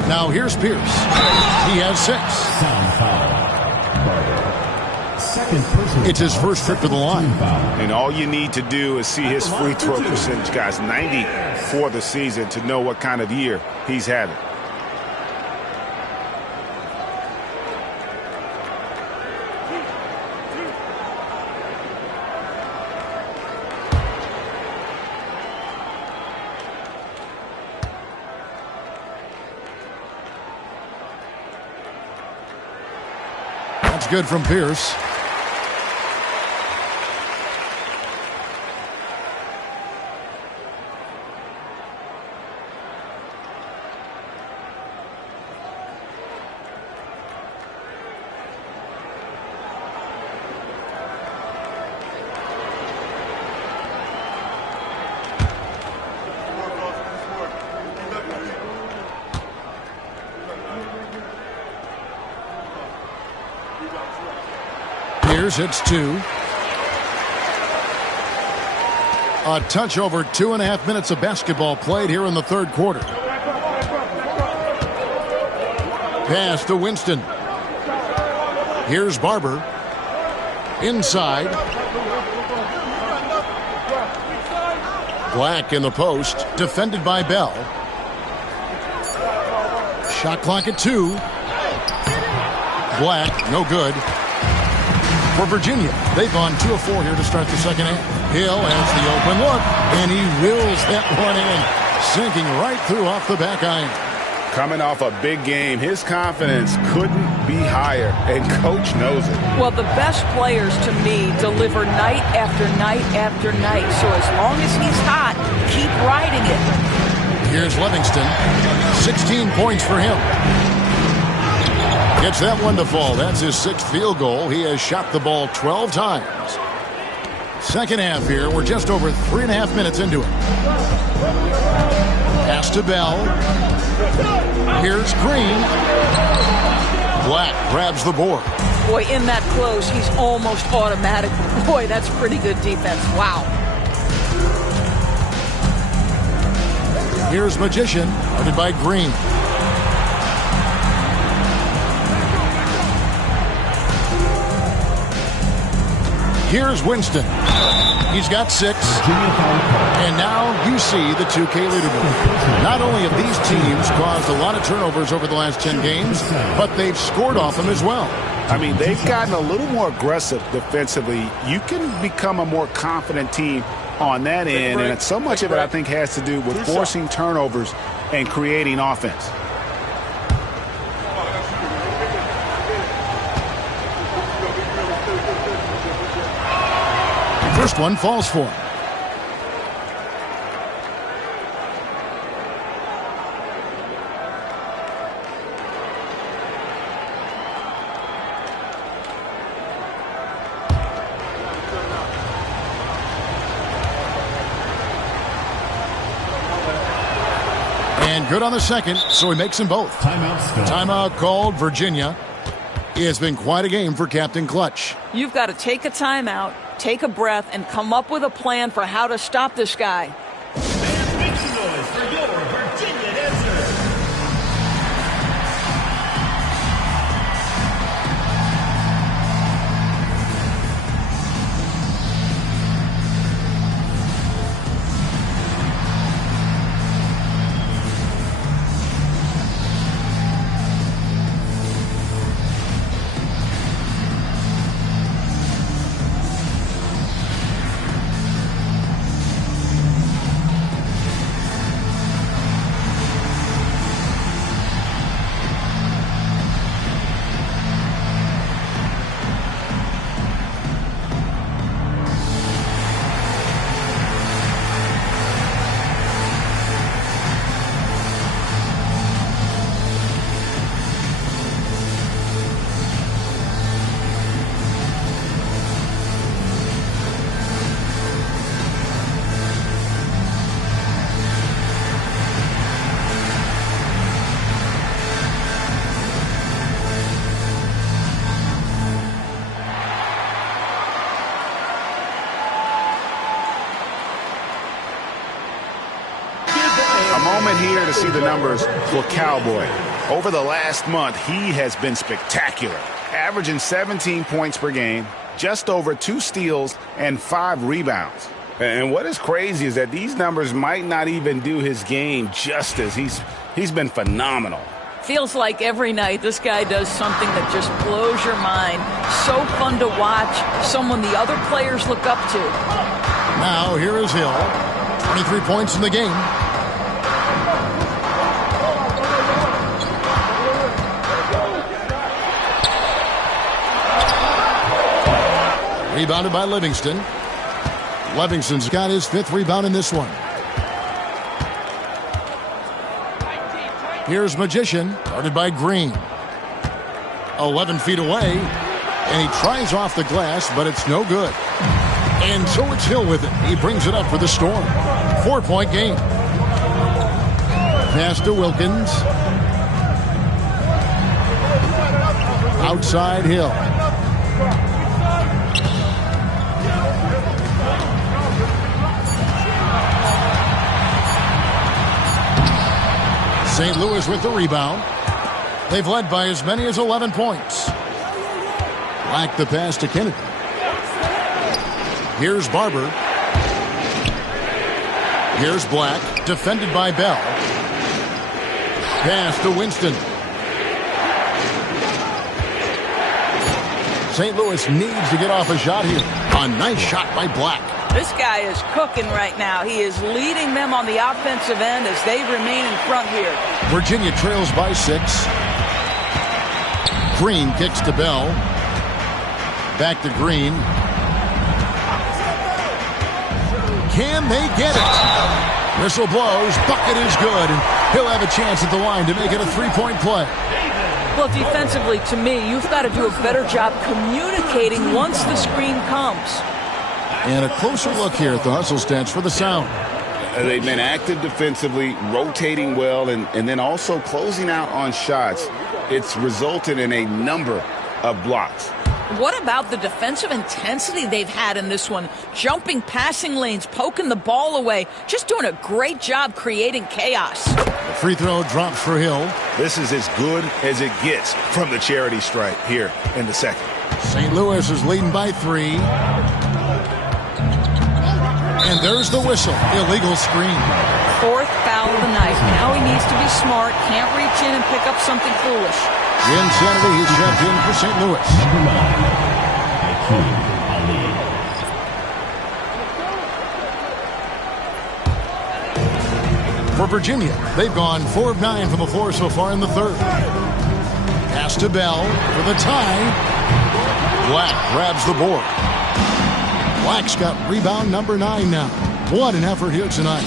Now here's Pierce. He has 6. It's his first trip to the line. And all you need to do is see his free throw percentage, guys. 90 for the season to know what kind of year he's having. Good from Pierce. Hits 2. A touch over 2.5 minutes of basketball played here in the third quarter. Pass to Winston. Here's Barber. Inside. Black in the post. Defended by Bell. Shot clock at 2. Black, no good. For Virginia, they've gone 2 of 4 here to start the second half. Hill has the open look, and he wills that one in, sinking right through off the back iron. Coming off a big game, his confidence couldn't be higher, and Coach knows it. Well, the best players, to me, deliver night after night after night. So as long as he's hot, keep riding it. Here's Livingston. 16 points for him. Gets that one to fall. That's his 6th field goal. He has shot the ball 12 times. Second half here. We're just over 3.5 minutes into it. Pass to Bell. Here's Green. Black grabs the board. Boy, in that close, he's almost automatic. Boy, that's pretty good defense. Wow. Here's Magician, guarded by Green. Here's Winston. He's got 6. And now you see the 2K leaderboard. Not only have these teams caused a lot of turnovers over the last 10 games, but they've scored off them as well. I mean, they've gotten a little more aggressive defensively. You can become a more confident team on that end, and so much of it, I think, has to do with forcing turnovers and creating offense. First one falls for him. And good on the second, so he makes them both. Timeout called. Virginia. It's been quite a game for Captain Clutch. You've got to take a timeout, take a breath, and come up with a plan for how to stop this guy. Make some noise for your Virginia answer. Here to see the numbers for Cowboy. Over the last month, he has been spectacular, averaging 17 points per game, just over 2 steals and 5 rebounds. And what is crazy is that these numbers might not even do his game justice. He's been phenomenal. Feels like every night this guy does something that just blows your mind. So fun to watch, someone the other players look up to. Now here is Hill. 23 points in the game. Rebounded by Livingston. Livingston's got his 5th rebound in this one. Here's Magician, guarded by Green. 11 feet away, and he tries off the glass, but it's no good. And so it's Hill with it. He brings it up for the Storm. 4-point game. Pass to Wilkins. Outside Hill. St. Louis with the rebound. They've led by as many as 11 points. Black the pass to Kennedy. Here's Barber. Here's Black, defended by Bell. Pass to Winston. St. Louis needs to get off a shot here. A nice shot by Black. This guy is cooking right now. He is leading them on the offensive end as they remain in front here. Virginia trails by 6. Green kicks to Bell. Back to Green. Can they get it? Whistle blows. Bucket is good. And he'll have a chance at the line to make it a 3-point play. Well, defensively, to me, you've got to do a better job communicating once the screen comes. And a closer look here at the hustle stats for the Sound. They've been active defensively, rotating well, and then also closing out on shots. It's resulted in a number of blocks. What about the defensive intensity they've had in this one? Jumping passing lanes, poking the ball away, just doing a great job creating chaos. The free throw drops for Hill. This is as good as it gets from the charity stripe here in the second. St. Louis is leading by 3. And there's the whistle. Illegal screen. Fourth foul of the night. Now he needs to be smart. Can't reach in and pick up something foolish. Insanity, he's checked in for St. Louis. For Virginia, they've gone 4 of 9 from the floor so far in the third. Pass to Bell for the tie. Black grabs the board. Black's got rebound number 9 now. What an effort here tonight.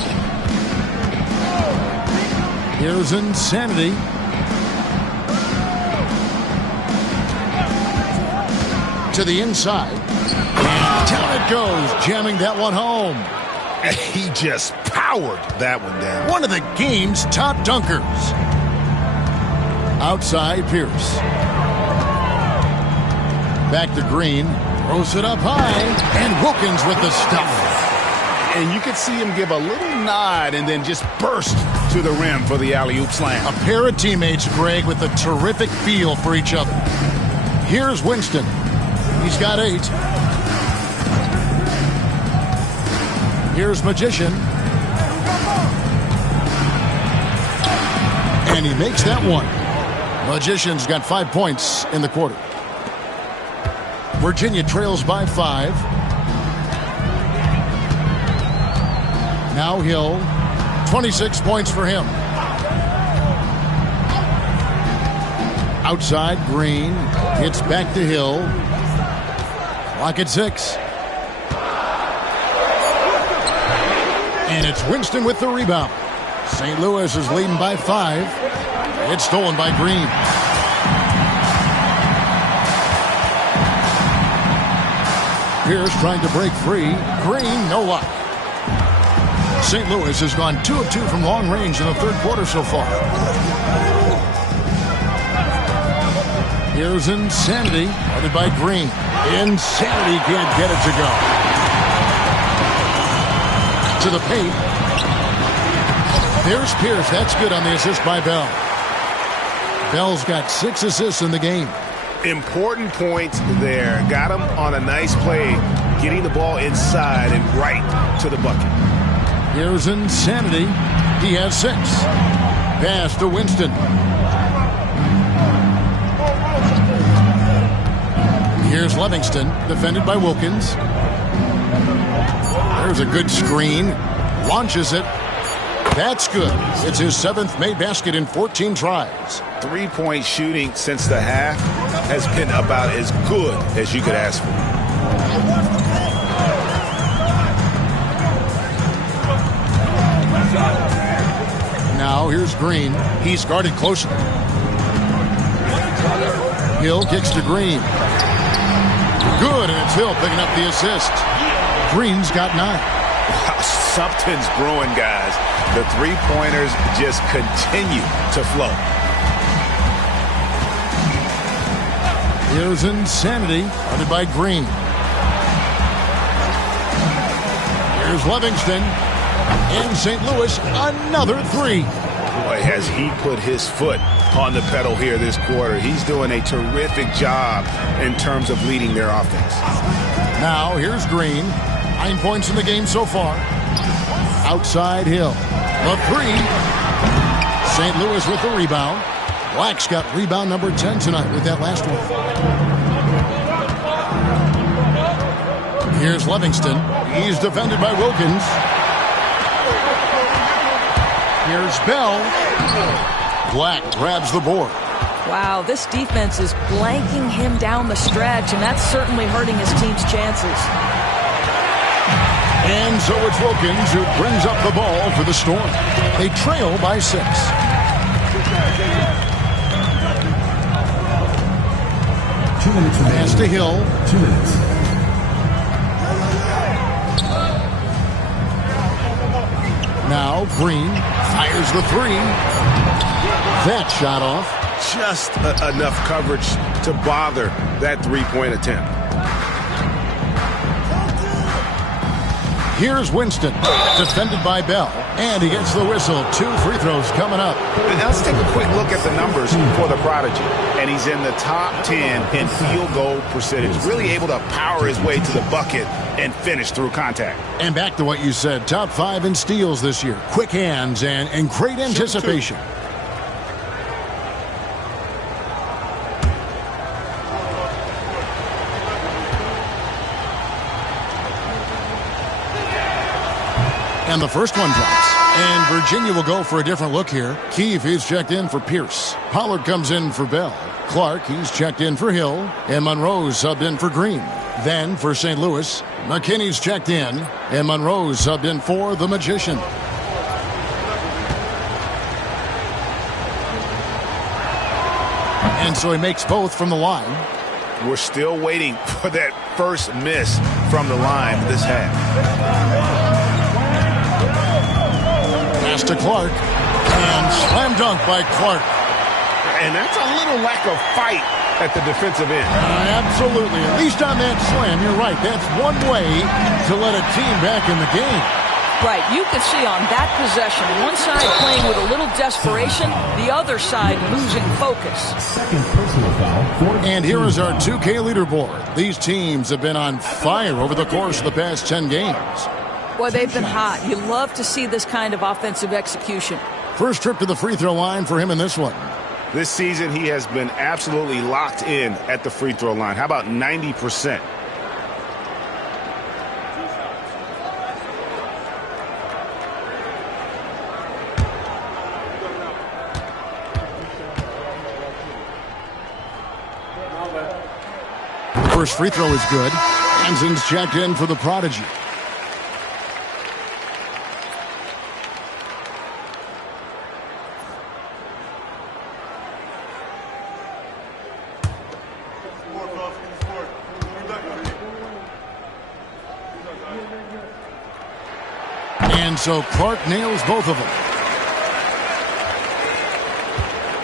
Here's Insanity. To the inside. And down it goes, jamming that one home. He just powered that one down. One of the game's top dunkers. Outside, Pierce. Back to Green. Throws it up high. And Wilkins with the stuff. And you could see him give a little nod and then just burst to the rim for the alley-oop slam. A pair of teammates, Greg, with a terrific feel for each other. Here's Winston. He's got 8. Here's Magician. And he makes that one. Magician's got 5 points in the quarter. Virginia trails by 5. Now Hill. 26 points for him. Outside, Green. It's back to Hill. Clock at 6. And it's Winston with the rebound. St. Louis is leading by 5. It's stolen by Green. Pierce trying to break free. Green, no luck. St. Louis has gone 2 of 2 from long range in the third quarter so far. Here's Insanity, guarded by Green. Insanity can't get it to go. To the paint. There's Pierce. That's good on the assist by Bell. Bell's got 6 assists in the game. Important points there. Got him on a nice play, getting the ball inside and right to the bucket. Here's Insanity. He has 6. Pass to Winston. Here's Livingston, defended by Wilkins. There's a good screen. Launches it. That's good. It's his 7th made basket in 14 tries. 3-point shooting since the half has been about as good as you could ask for. Now here's Green. He's guarded closely. Hill kicks to Green. Good, and it's Hill picking up the assist. Green's got 9. Wow, something's brewing, guys. The three-pointers just continue to flow. Here's Insanity, guarded by Green. Here's Livingston. In St. Louis, another 3. Boy, has he put his foot on the pedal here this quarter. He's doing a terrific job in terms of leading their offense. Now, here's Green. 9 points in the game so far. Outside Hill. The 3. St. Louis with the rebound. Black's got rebound number 10 tonight with that last one. Here's Livingston. He's defended by Wilkins. Here's Bell. Black grabs the board. Wow, this defense is blanking him down the stretch, and that's certainly hurting his team's chances. And so it's Wilkins who brings up the ball for the Storm. They trail by 6. Pass to Hill. 2 minutes. Now Green fires the 3. That shot off. Just enough coverage to bother that three-point attempt. Here's Winston, defended by Bell. And he gets the whistle. 2 free throws coming up. Now let's take a quick look at the numbers for the prodigy. And he's in the top 10 in field goal percentage. Really able to power his way to the bucket and finish through contact. And back to what you said, top 5 in steals this year. Quick hands and great anticipation. And the first one drops. And Virginia will go for a different look here. Keefe, he's checked in for Pierce. Pollard comes in for Bell. Clark, he's checked in for Hill. And Monroe's subbed in for Green. Then for St. Louis, McKinney's checked in. And Monroe's subbed in for the Magician. And so he makes both from the line. We're still waiting for that first miss from the line this half. Pass to Clark, and slam dunk by Clark. And that's a little lack of fight at the defensive end. Absolutely. At least on that slam, you're right. That's one way to let a team back in the game. Right. You can see on that possession, one side playing with a little desperation, the other side losing focus. Second personal foul. And here is our 2K leaderboard. These teams have been on fire over the course of the past 10 games. Boy, they've been hot. You love to see this kind of offensive execution. First trip to the free throw line for him in this one. This season, he has been absolutely locked in at the free throw line. How about 90%? First free throw is good. Hansen's checked in for the prodigy. And so Clark nails both of them.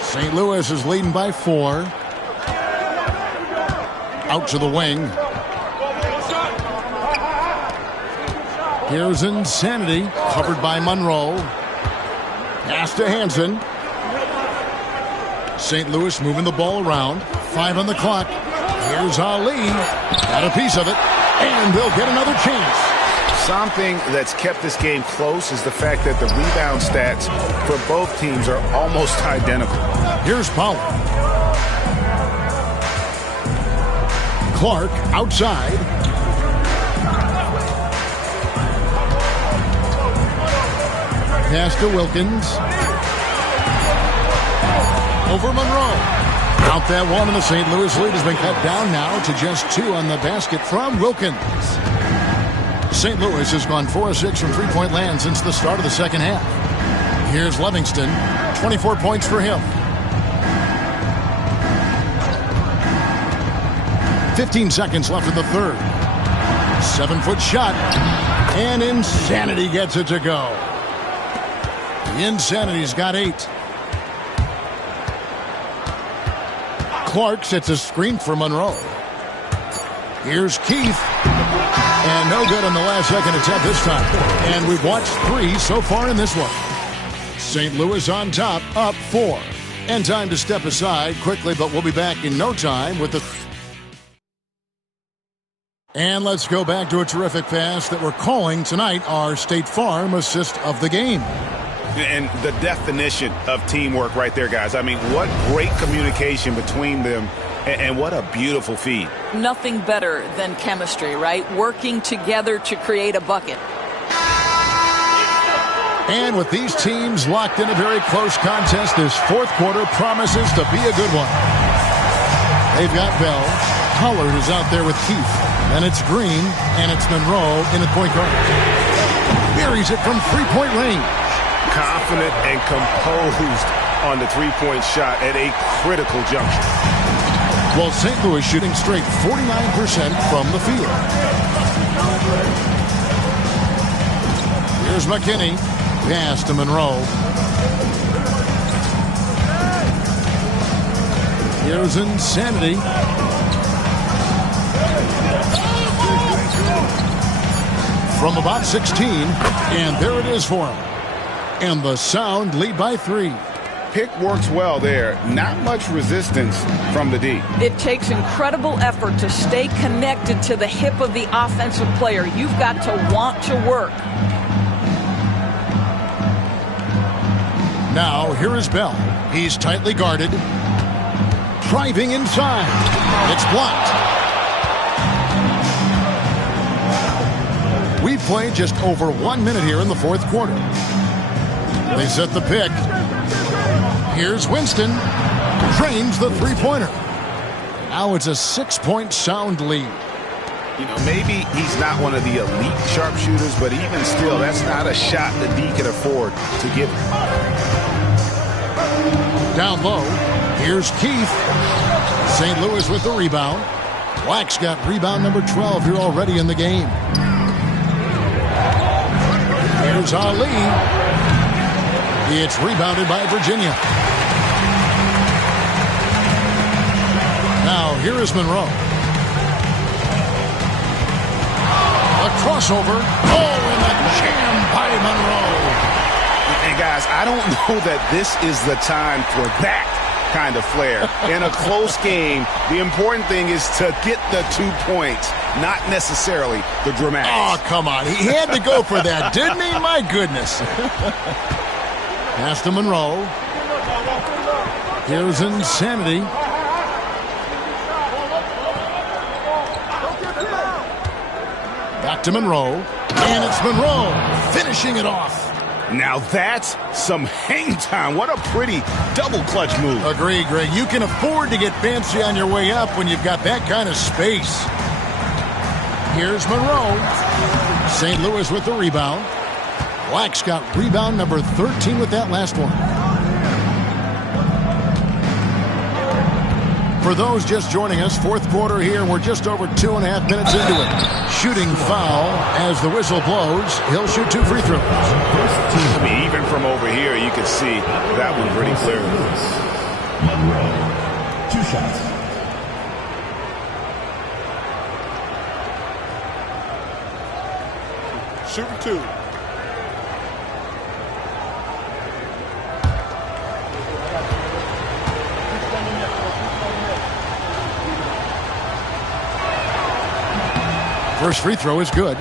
St. Louis is leading by 4. Out to the wing. Here's Insanity, covered by Monroe. Pass to Hansen. St. Louis moving the ball around. 5 on the clock. Here's Ali. Got a piece of it. And they'll get another chance. Something that's kept this game close is the fact that the rebound stats for both teams are almost identical. Here's Pollard. Clark outside. Pass to Wilkins. Over Monroe. Out that one, and the St. Louis lead has been cut down now to just 2 on the basket from Wilkins. St. Louis has gone 4 of 6 from three-point land since the start of the second half. Here's Livingston, 24 points for him. 15 seconds left in the third. 7-foot shot, and Insanity gets it to go. Insanity's got 8. Clark sets a screen for Monroe. Here's Keith. And no good on the last second attempt this time. And we've watched 3 so far in this one. St. Louis on top, up 4. And time to step aside quickly, but we'll be back in no time with the... And let's go back to a terrific pass that we're calling tonight our State Farm assist of the game. And the definition of teamwork right there, guys. I mean, what great communication between them, and what a beautiful feed. Nothing better than chemistry, right? Working together to create a bucket. And with these teams locked in a very close contest, this fourth quarter promises to be a good one. They've got Bell. Pollard is out there with Keith. And it's Green, and it's Monroe in the point guard. Buries it from three-point range. Confident and composed on the three-point shot at a critical juncture. Well, St. Louis shooting straight 49% from the field. Here's McKinney. Pass to Monroe. Here's Insanity. From about 16, and there it is for him. And the Sound lead by 3. Pick works well there. Not much resistance from the D. It takes incredible effort to stay connected to the hip of the offensive player. You've got to want to work. Now, here is Bell. He's tightly guarded. Driving inside. It's blocked. We've played just over 1 minute here in the fourth quarter. They set the pick. Here's Winston. Drains the three-pointer. Now it's a 6-point Sound lead. You know, maybe he's not one of the elite sharpshooters, but even still, that's not a shot the D can afford to give him. Down low, here's Keith. St. Louis with the rebound. Black's got rebound number 12 here already in the game. Here's Ali. It's rebounded by Virginia. Now, here is Monroe. A crossover. Oh, and a jam by Monroe. And guys, I don't know that this is the time for that kind of flair. In a close game, the important thing is to get the 2 points, not necessarily the dramatics. Oh, come on. He had to go for that, didn't he? My goodness. Pass to Monroe. Here's Insanity. Back to Monroe. And it's Monroe finishing it off. Now that's some hang time. What a pretty double clutch move. Agree, Greg. You can afford to get fancy on your way up when you've got that kind of space. Here's Monroe. St. Louis with the rebound. Black's got rebound number 13 with that last one. For those just joining us, fourth quarter here, we're just over 2.5 minutes into it. Shooting foul as the whistle blows. He'll shoot 2 free throws. I mean, even from over here, you can see that one pretty clearly. Monroe, 2 shots. Shooting 2. First free throw is good.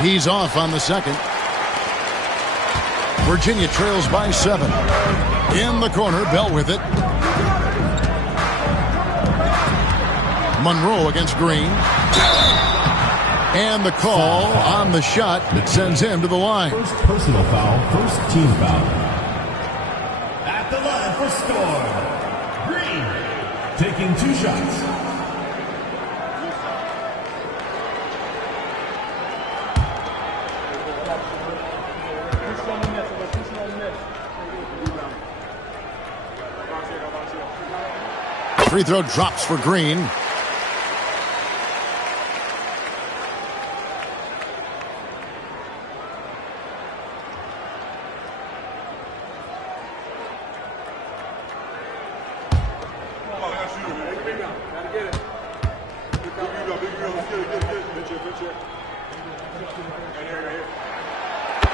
He's off on the second. Virginia trails by 7. In the corner, Bell with it. Monroe against Green. And the call on the shot that sends him to the line. First personal foul, first team foul. At the line for score, Green taking 2 shots. Free throw drops for Green.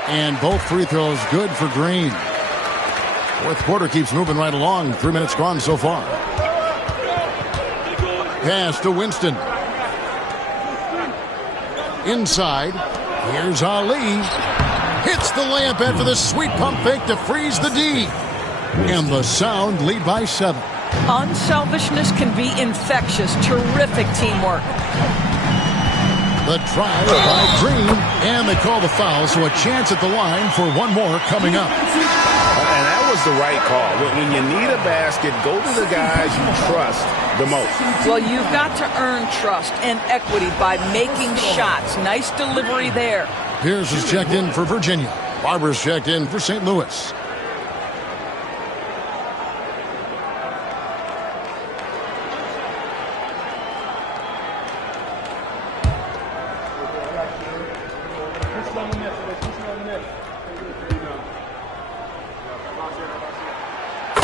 And both free throws good for Green. Fourth quarter keeps moving right along. 3 minutes gone so far. Pass to Winston. Inside. Here's Ali. Hits the layup after the sweet pump fake to freeze the D. And the Sound lead by 7. Unselfishness can be infectious. Terrific teamwork. The try by Green, and they call the foul, so a chance at the line for one more coming up. And that was the right call. When you need a basket, go to the guys you trust the most. Well, you've got to earn trust and equity by making shots. Nice delivery there. Pierce is checked in for Virginia. Barber's checked in for St. Louis.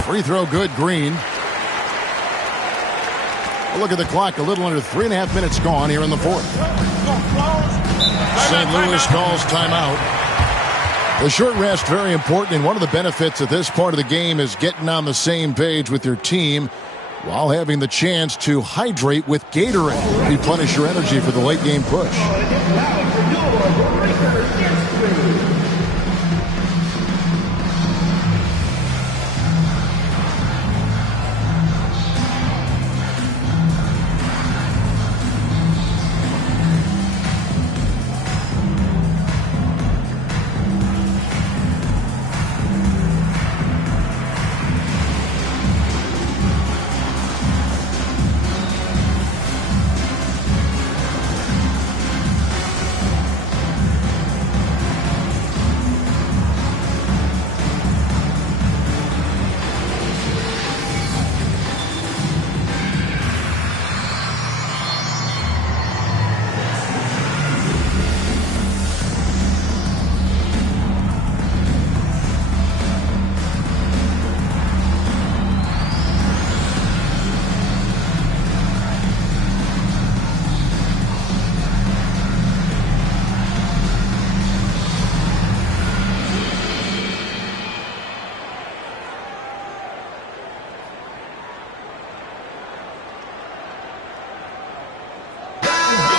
Free throw good, Green. A look at the clock, a little under 3.5 minutes gone here in the fourth. St. Louis calls timeout. The short rest, very important, and one of the benefits of this part of the game is getting on the same page with your team while having the chance to hydrate with Gatorade. Replenish your energy for the late game push.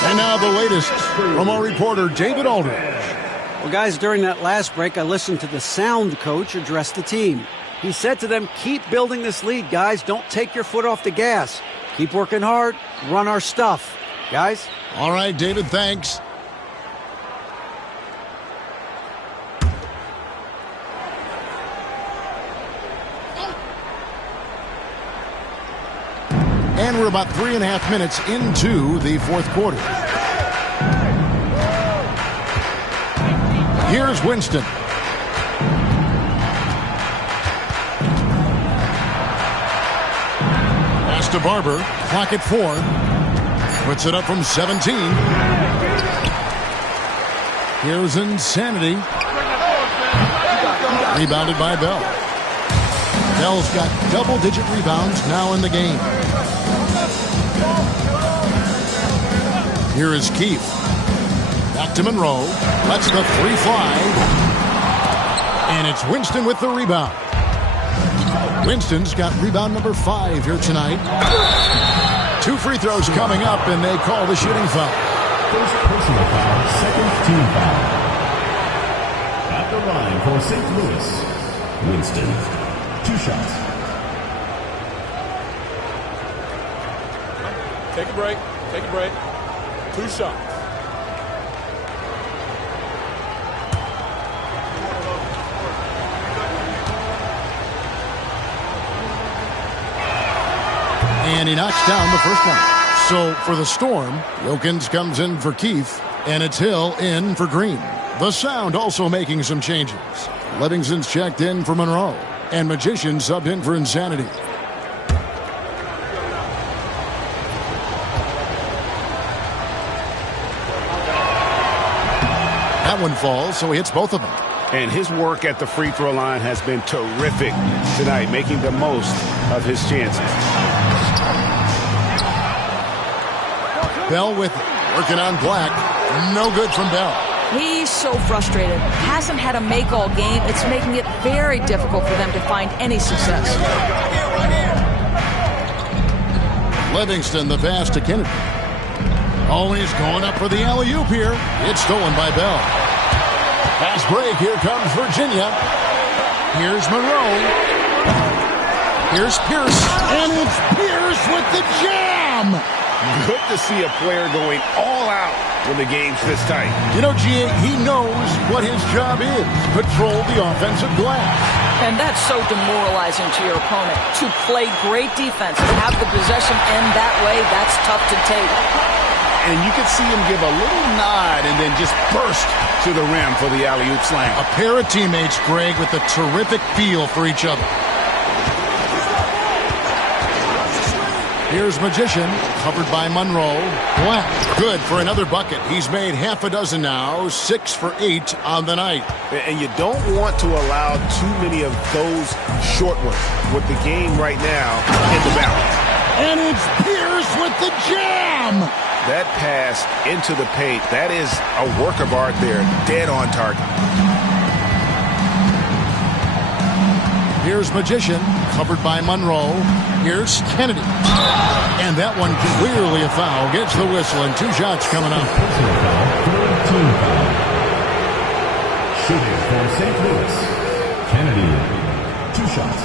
And now the latest from our reporter, David Aldridge. Well, guys, during that last break, I listened to the sound coach address the team. He said to them, keep building this lead, guys. Don't take your foot off the gas. Keep working hard. Run our stuff. Guys? All right, David, thanks. And we're about 3.5 minutes into the fourth quarter. Here's Winston. Pass to Barber. Clock at 4. Puts it up from 17. Here's Insanity. Rebounded by Bell. Bell's got double-digit rebounds now in the game. Here is Keith. Back to Monroe. Lets the three fly. And it's Winston with the rebound. Winston's got rebound number 5 here tonight. 2 free throws coming up, and they call the shooting foul. First personal foul, second team foul. At the line for St. Louis, Winston. 2 shots. Take a break. Take a break. 2 shots. And he knocks down the first one. So for the Storm, Wilkins comes in for Keith, and it's Hill in for Green. The Sound also making some changes. Livingston's checked in for Monroe, and Magician subbed in for Insanity. That one falls, so he hits both of them. And his work at the free throw line has been terrific tonight, making the most of his chances. Bell with working on Black. No good from Bell. He's so frustrated. Hasn't had a make all game. It's making it very difficult for them to find any success. Livingston, the pass to Kennedy. Oh, he's going up for the alley-oop here. It's stolen by Bell. Fast break. Here comes Virginia. Here's Monroe. Here's Pierce. And it's Pierce with the jam. Good to see a player going all out when the game's this tight. You know, G.A., he knows what his job is. Patrol the offensive glass. And that's so demoralizing to your opponent. To play great defense and have the possession end that way, that's tough to take. And you could see him give a little nod and then just burst to the rim for the alley-oop slam. A pair of teammates, Greg, with a terrific feel for each other. Here's Magician, covered by Monroe. Black, good for another bucket. He's made half a dozen now, 6 for 8 on the night. And you don't want to allow too many of those short ones with the game right now in the balance. And it's Pierce with the jam. That pass into the paint, that is a work of art there, dead on target. Here's Magician, covered by Monroe. Here's Kennedy. And that one clearly a foul. Gets the whistle, and 2 shots coming up. Team foul. Shooting for St. Louis, Kennedy. 2 shots.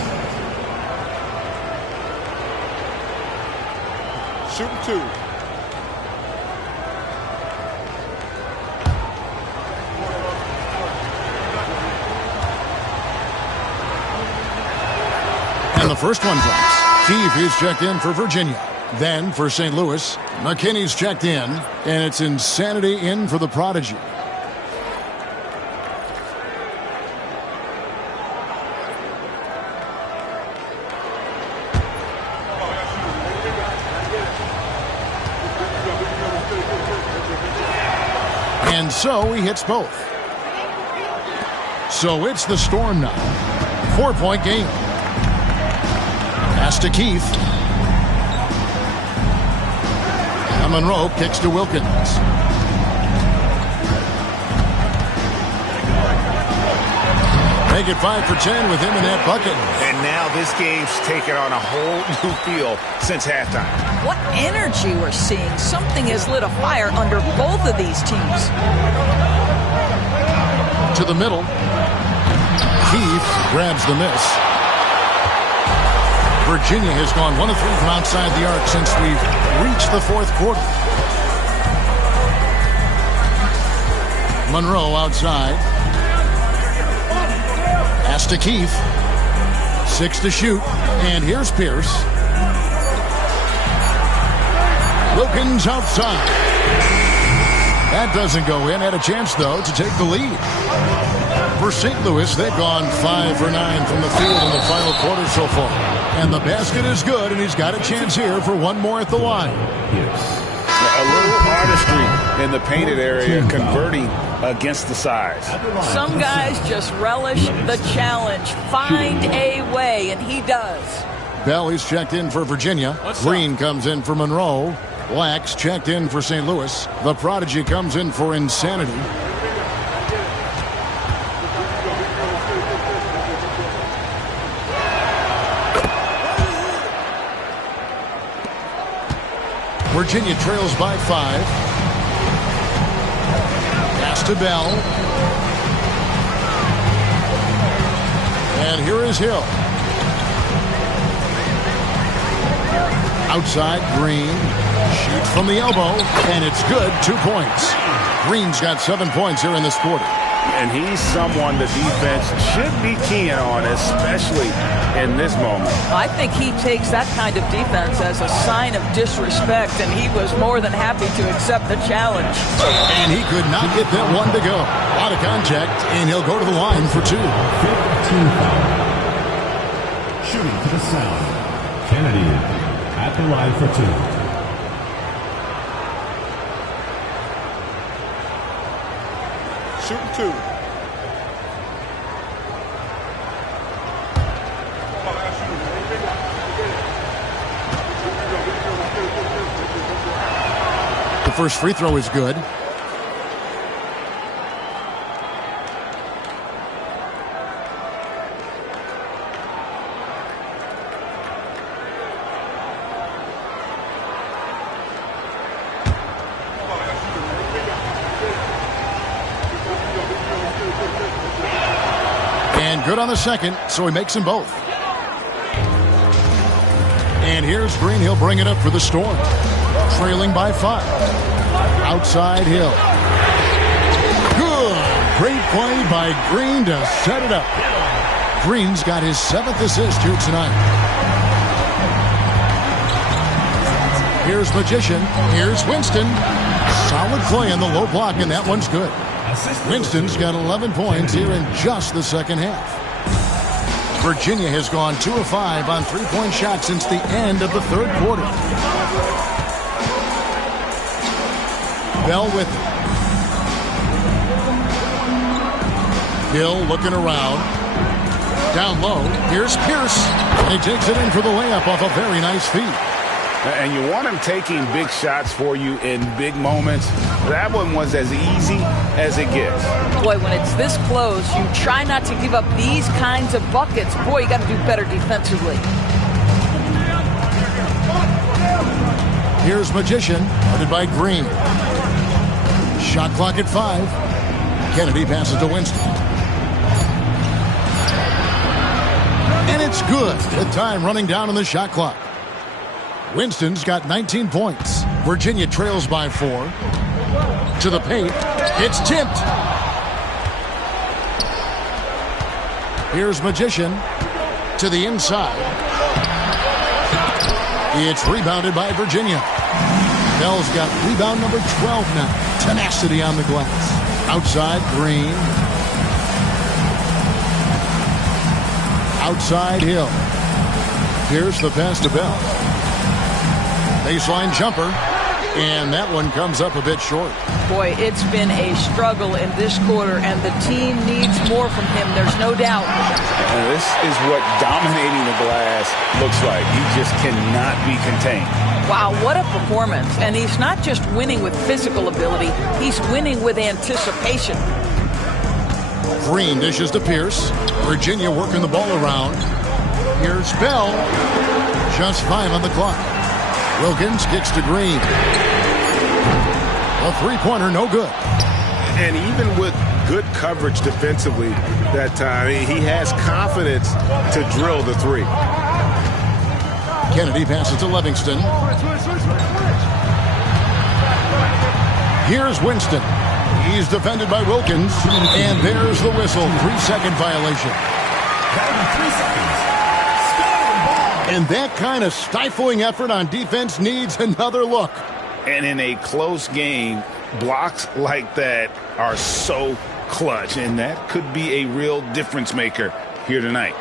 Shooting 2. And the first one drops. Keefe is checked in for Virginia. Then for St. Louis, McKinney's checked in, and it's Insanity in for the Prodigy. And so he hits both. So it's the Storm now. 4-point game. Pass to Keefe. And Monroe kicks to Wilkins. Make it 5 for 10 with him in that bucket. And now this game's taken on a whole new feel since halftime. What energy we're seeing. Something has lit a fire under both of these teams. To the middle. Keefe grabs the miss. Virginia has gone 1 of 3 from outside the arc since we've reached the 4th quarter. Monroe outside. Pass to Keefe. 6 to shoot. And here's Pierce. Wilkins outside. That doesn't go in. Had a chance, though, to take the lead. For St. Louis, they've gone 5 for 9 from the field in the final quarter so far. And the basket is good, and he's got a chance here for one more at the line. A little artistry in the painted area, converting against the size. Some guys just relish the challenge. Find a way, and he does. Bell is checked in for Virginia. Green comes in for Monroe. Black's checked in for St. Louis. The Prodigy comes in for Insanity. Virginia trails by 5. Pass to Bell. And here is Hill. Outside, Green. Shoots from the elbow. And it's good. 2 points. Green's got 7 points here in this quarter. And he's someone the defense should be keying on, especially in this moment. I think he takes that kind of defense as a sign of disrespect, and he was more than happy to accept the challenge. And he could not get that one to go. Out of contact, and he'll go to the line for 2. 15 foul. Shooting to the sound. Kennedy at the line for 2. Shooting 2. The first free throw is good. And good on the second, so he makes them both. And here's Green. He'll bring it up for the Storm. Trailing by 5. Outside Hill. Good. Great play by Green to set it up. Green's got his 7th assist here tonight. Here's Magician. Here's Winston. Solid play in the low block, and that one's good. Winston's got 11 points here in just the second half. Virginia has gone 2 of 5 on three-point shots since the end of the third quarter. Bell with it. Hill looking around. Down low. Here's Pierce. And he takes it in for the layup off a very nice feed. And you want him taking big shots for you in big moments. That one was as easy as it gets. Boy, when it's this close, you try not to give up these kinds of buckets. Boy, you got to do better defensively. Here's Magician, guarded by Green. Shot clock at 5. Kennedy passes to Winston. And it's good with time running down on the shot clock. Winston's got 19 points. Virginia trails by 4. To the paint. It's tipped. Here's Magician to the inside. It's rebounded by Virginia. Bell's got rebound number 12 now. Tenacity on the glass. Outside, Green. Outside, Hill. Here's the pass to Bell. Baseline jumper, and that one comes up a bit short. Boy, it's been a struggle in this quarter, and the team needs more from him. There's no doubt. And this is what dominating the glass looks like. He just cannot be contained. Wow, what a performance. And he's not just winning with physical ability, he's winning with anticipation. Green dishes to Pierce. Virginia working the ball around. Here's Bell. Just 5 on the clock. Wilkins kicks to Green. A three-pointer, no good. And even with good coverage defensively that time, he has confidence to drill the three. Kennedy passes to Livingston. Here's Winston. He's defended by Wilkins. And there's the whistle. 3-second violation. 3 seconds. And that kind of stifling effort on defense needs another look. And in a close game, blocks like that are so clutch. And that could be a real difference maker here tonight.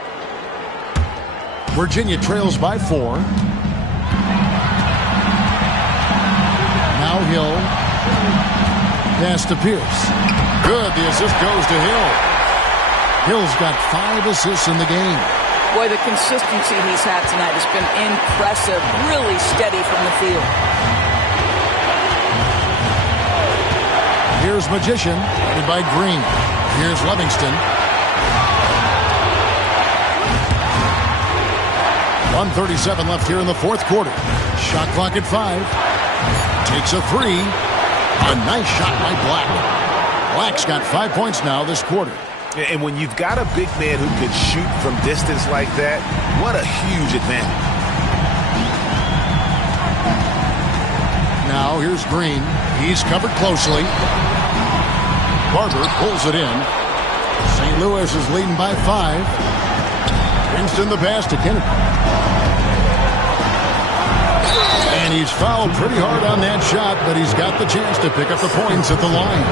Virginia trails by 4. Now Hill. Pass to Pierce. Good. The assist goes to Hill. Hill's got 5 assists in the game. Boy, the consistency he's had tonight has been impressive. Really steady from the field. Here's Magician, headed by Green. Here's Livingston. 1:37 left here in the fourth quarter. Shot clock at 5. Takes a 3. A nice shot by Black. Black's got 5 points now this quarter. And when you've got a big man who can shoot from distance like that, what a huge advantage. Now here's Green. He's covered closely. Barber pulls it in. St. Louis is leading by 5. Winston the pass to Kennedy. And he's fouled pretty hard on that shot, but he's got the chance to pick up the points at the line.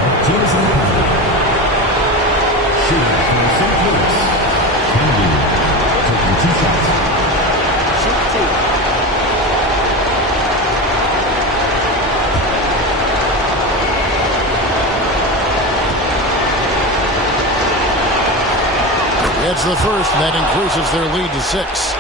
It's the first, and that increases their lead to 6.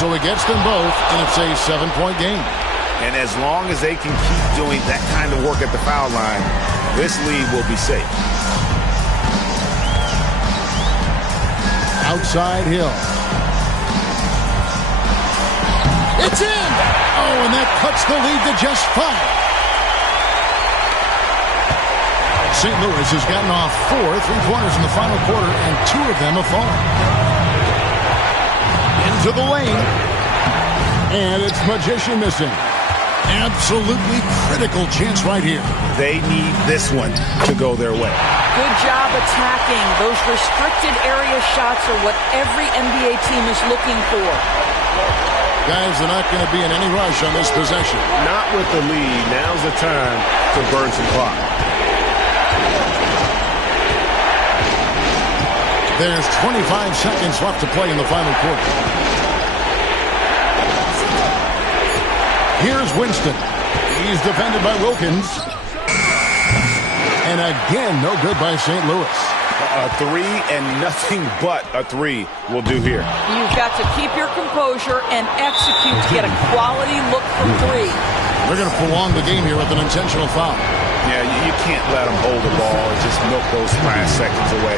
So he gets them both, and it's a 7-point game. And as long as they can keep doing that kind of work at the foul line, this lead will be safe. Outside Hill. It's in! Oh, and that cuts the lead to just 5. St. Louis has gotten off 4 3-pointers in the final quarter, and 2 of them have fallen. Into the lane. And it's Magician missing. Absolutely critical chance right here. They need this one to go their way. good job attacking. Those restricted area shots are what every NBA team is looking for. Guys, they're not going to be in any rush on this possession. Not with the lead. Now's the time to burn some clock. There's 25 seconds left to play in the final quarter. Here's Winston. He's defended by Wilkins. And again, no good by St. Louis. A three and nothing but a three will do here. You've got to keep your composure and execute to get a quality look from three. They're going to prolong the game here with an intentional foul. Yeah, you can't let them hold the ball and just milk those last seconds away.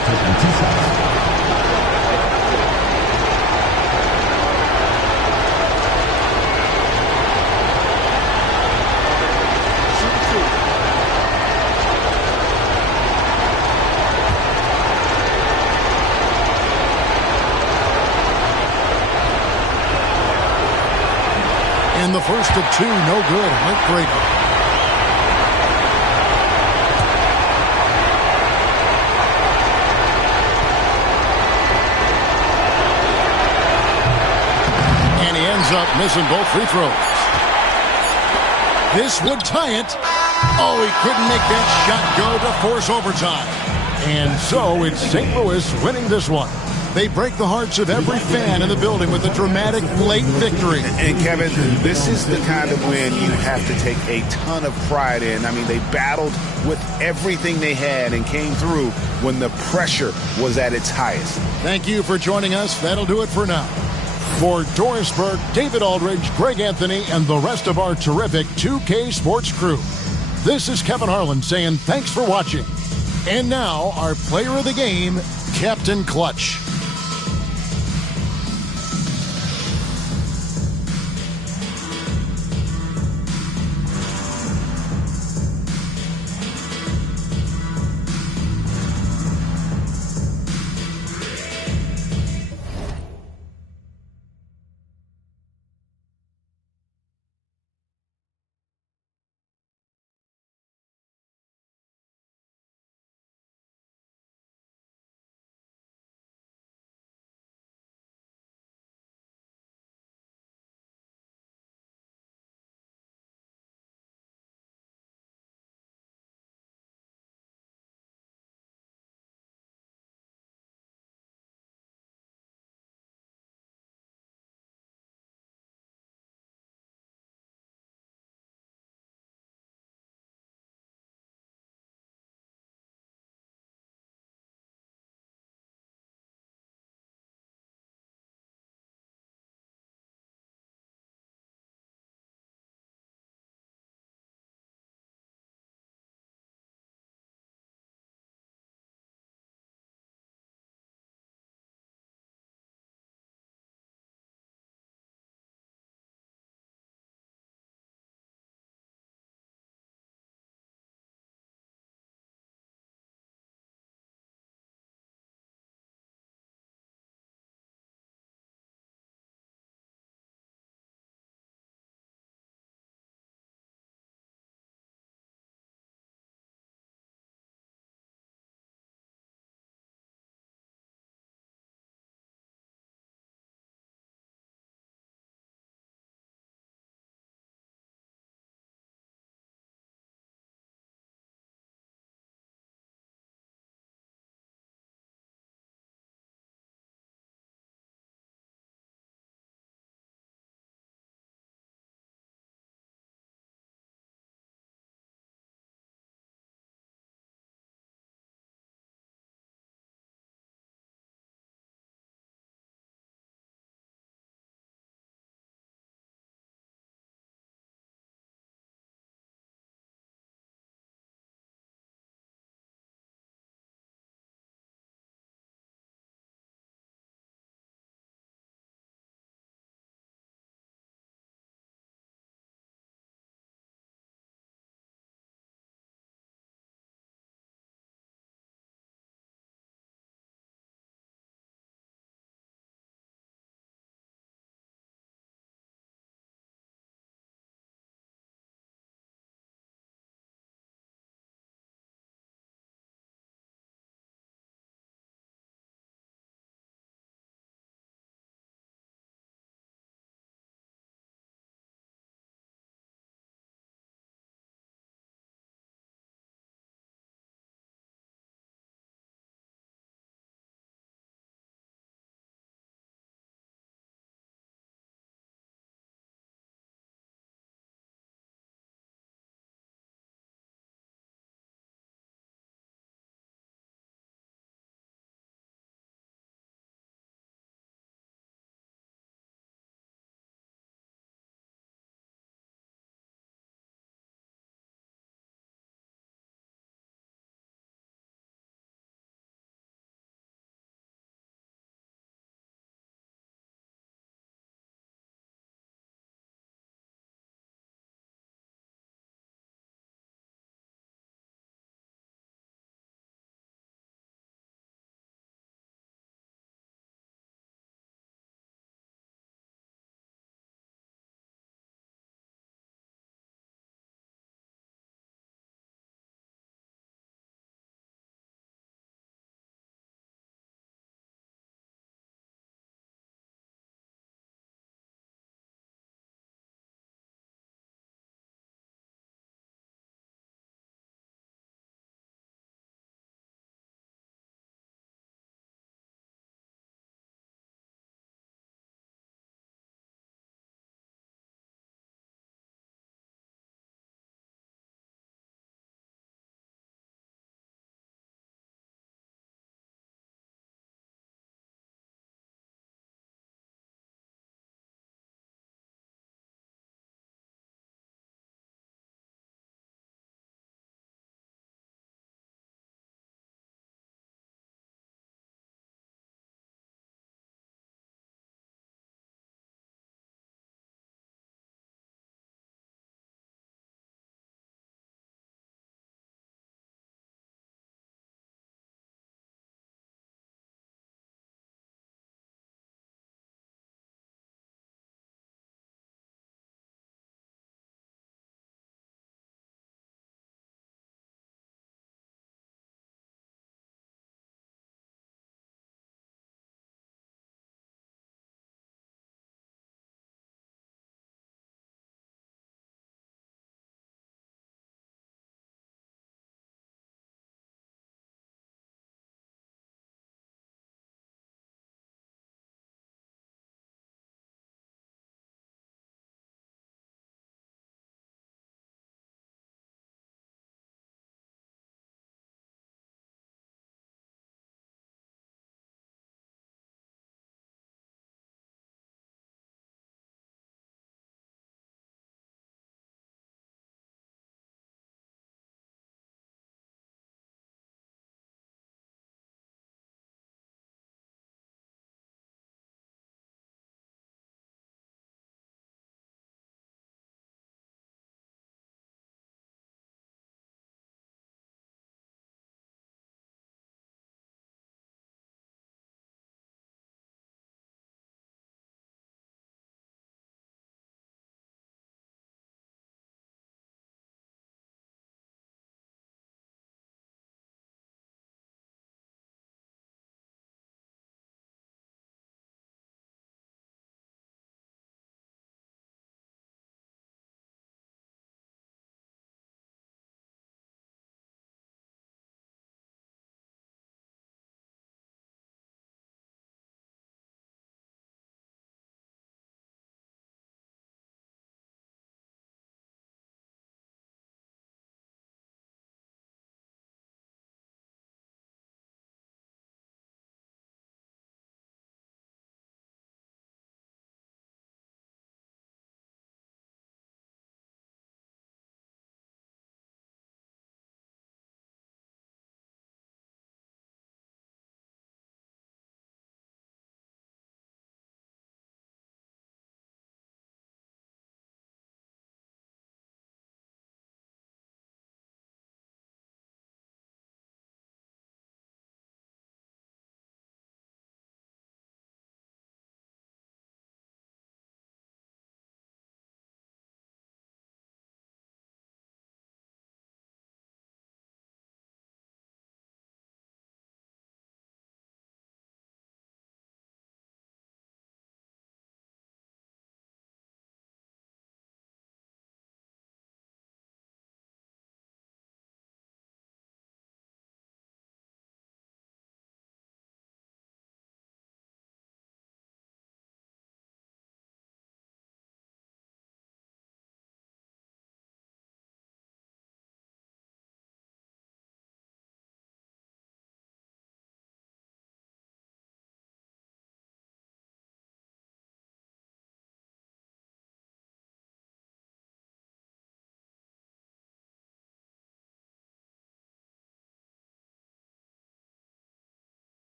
And the first of two, no good. Heartbreaker. And he ends up missing both free throws. This would tie it. Oh, he couldn't make that shot go to force overtime. And so it's St. Louis winning this one. They break the hearts of every fan in the building with a dramatic late victory. And Kevin, this is the kind of win you have to take a ton of pride in. I mean, they battled with everything they had and came through when the pressure was at its highest. Thank you for joining us. That'll do it for now. For Doris Burke, David Aldridge, Greg Anthony, and the rest of our terrific 2K Sports crew, this is Kevin Harlan saying thanks for watching. And now, our player of the game, Captain Clutch.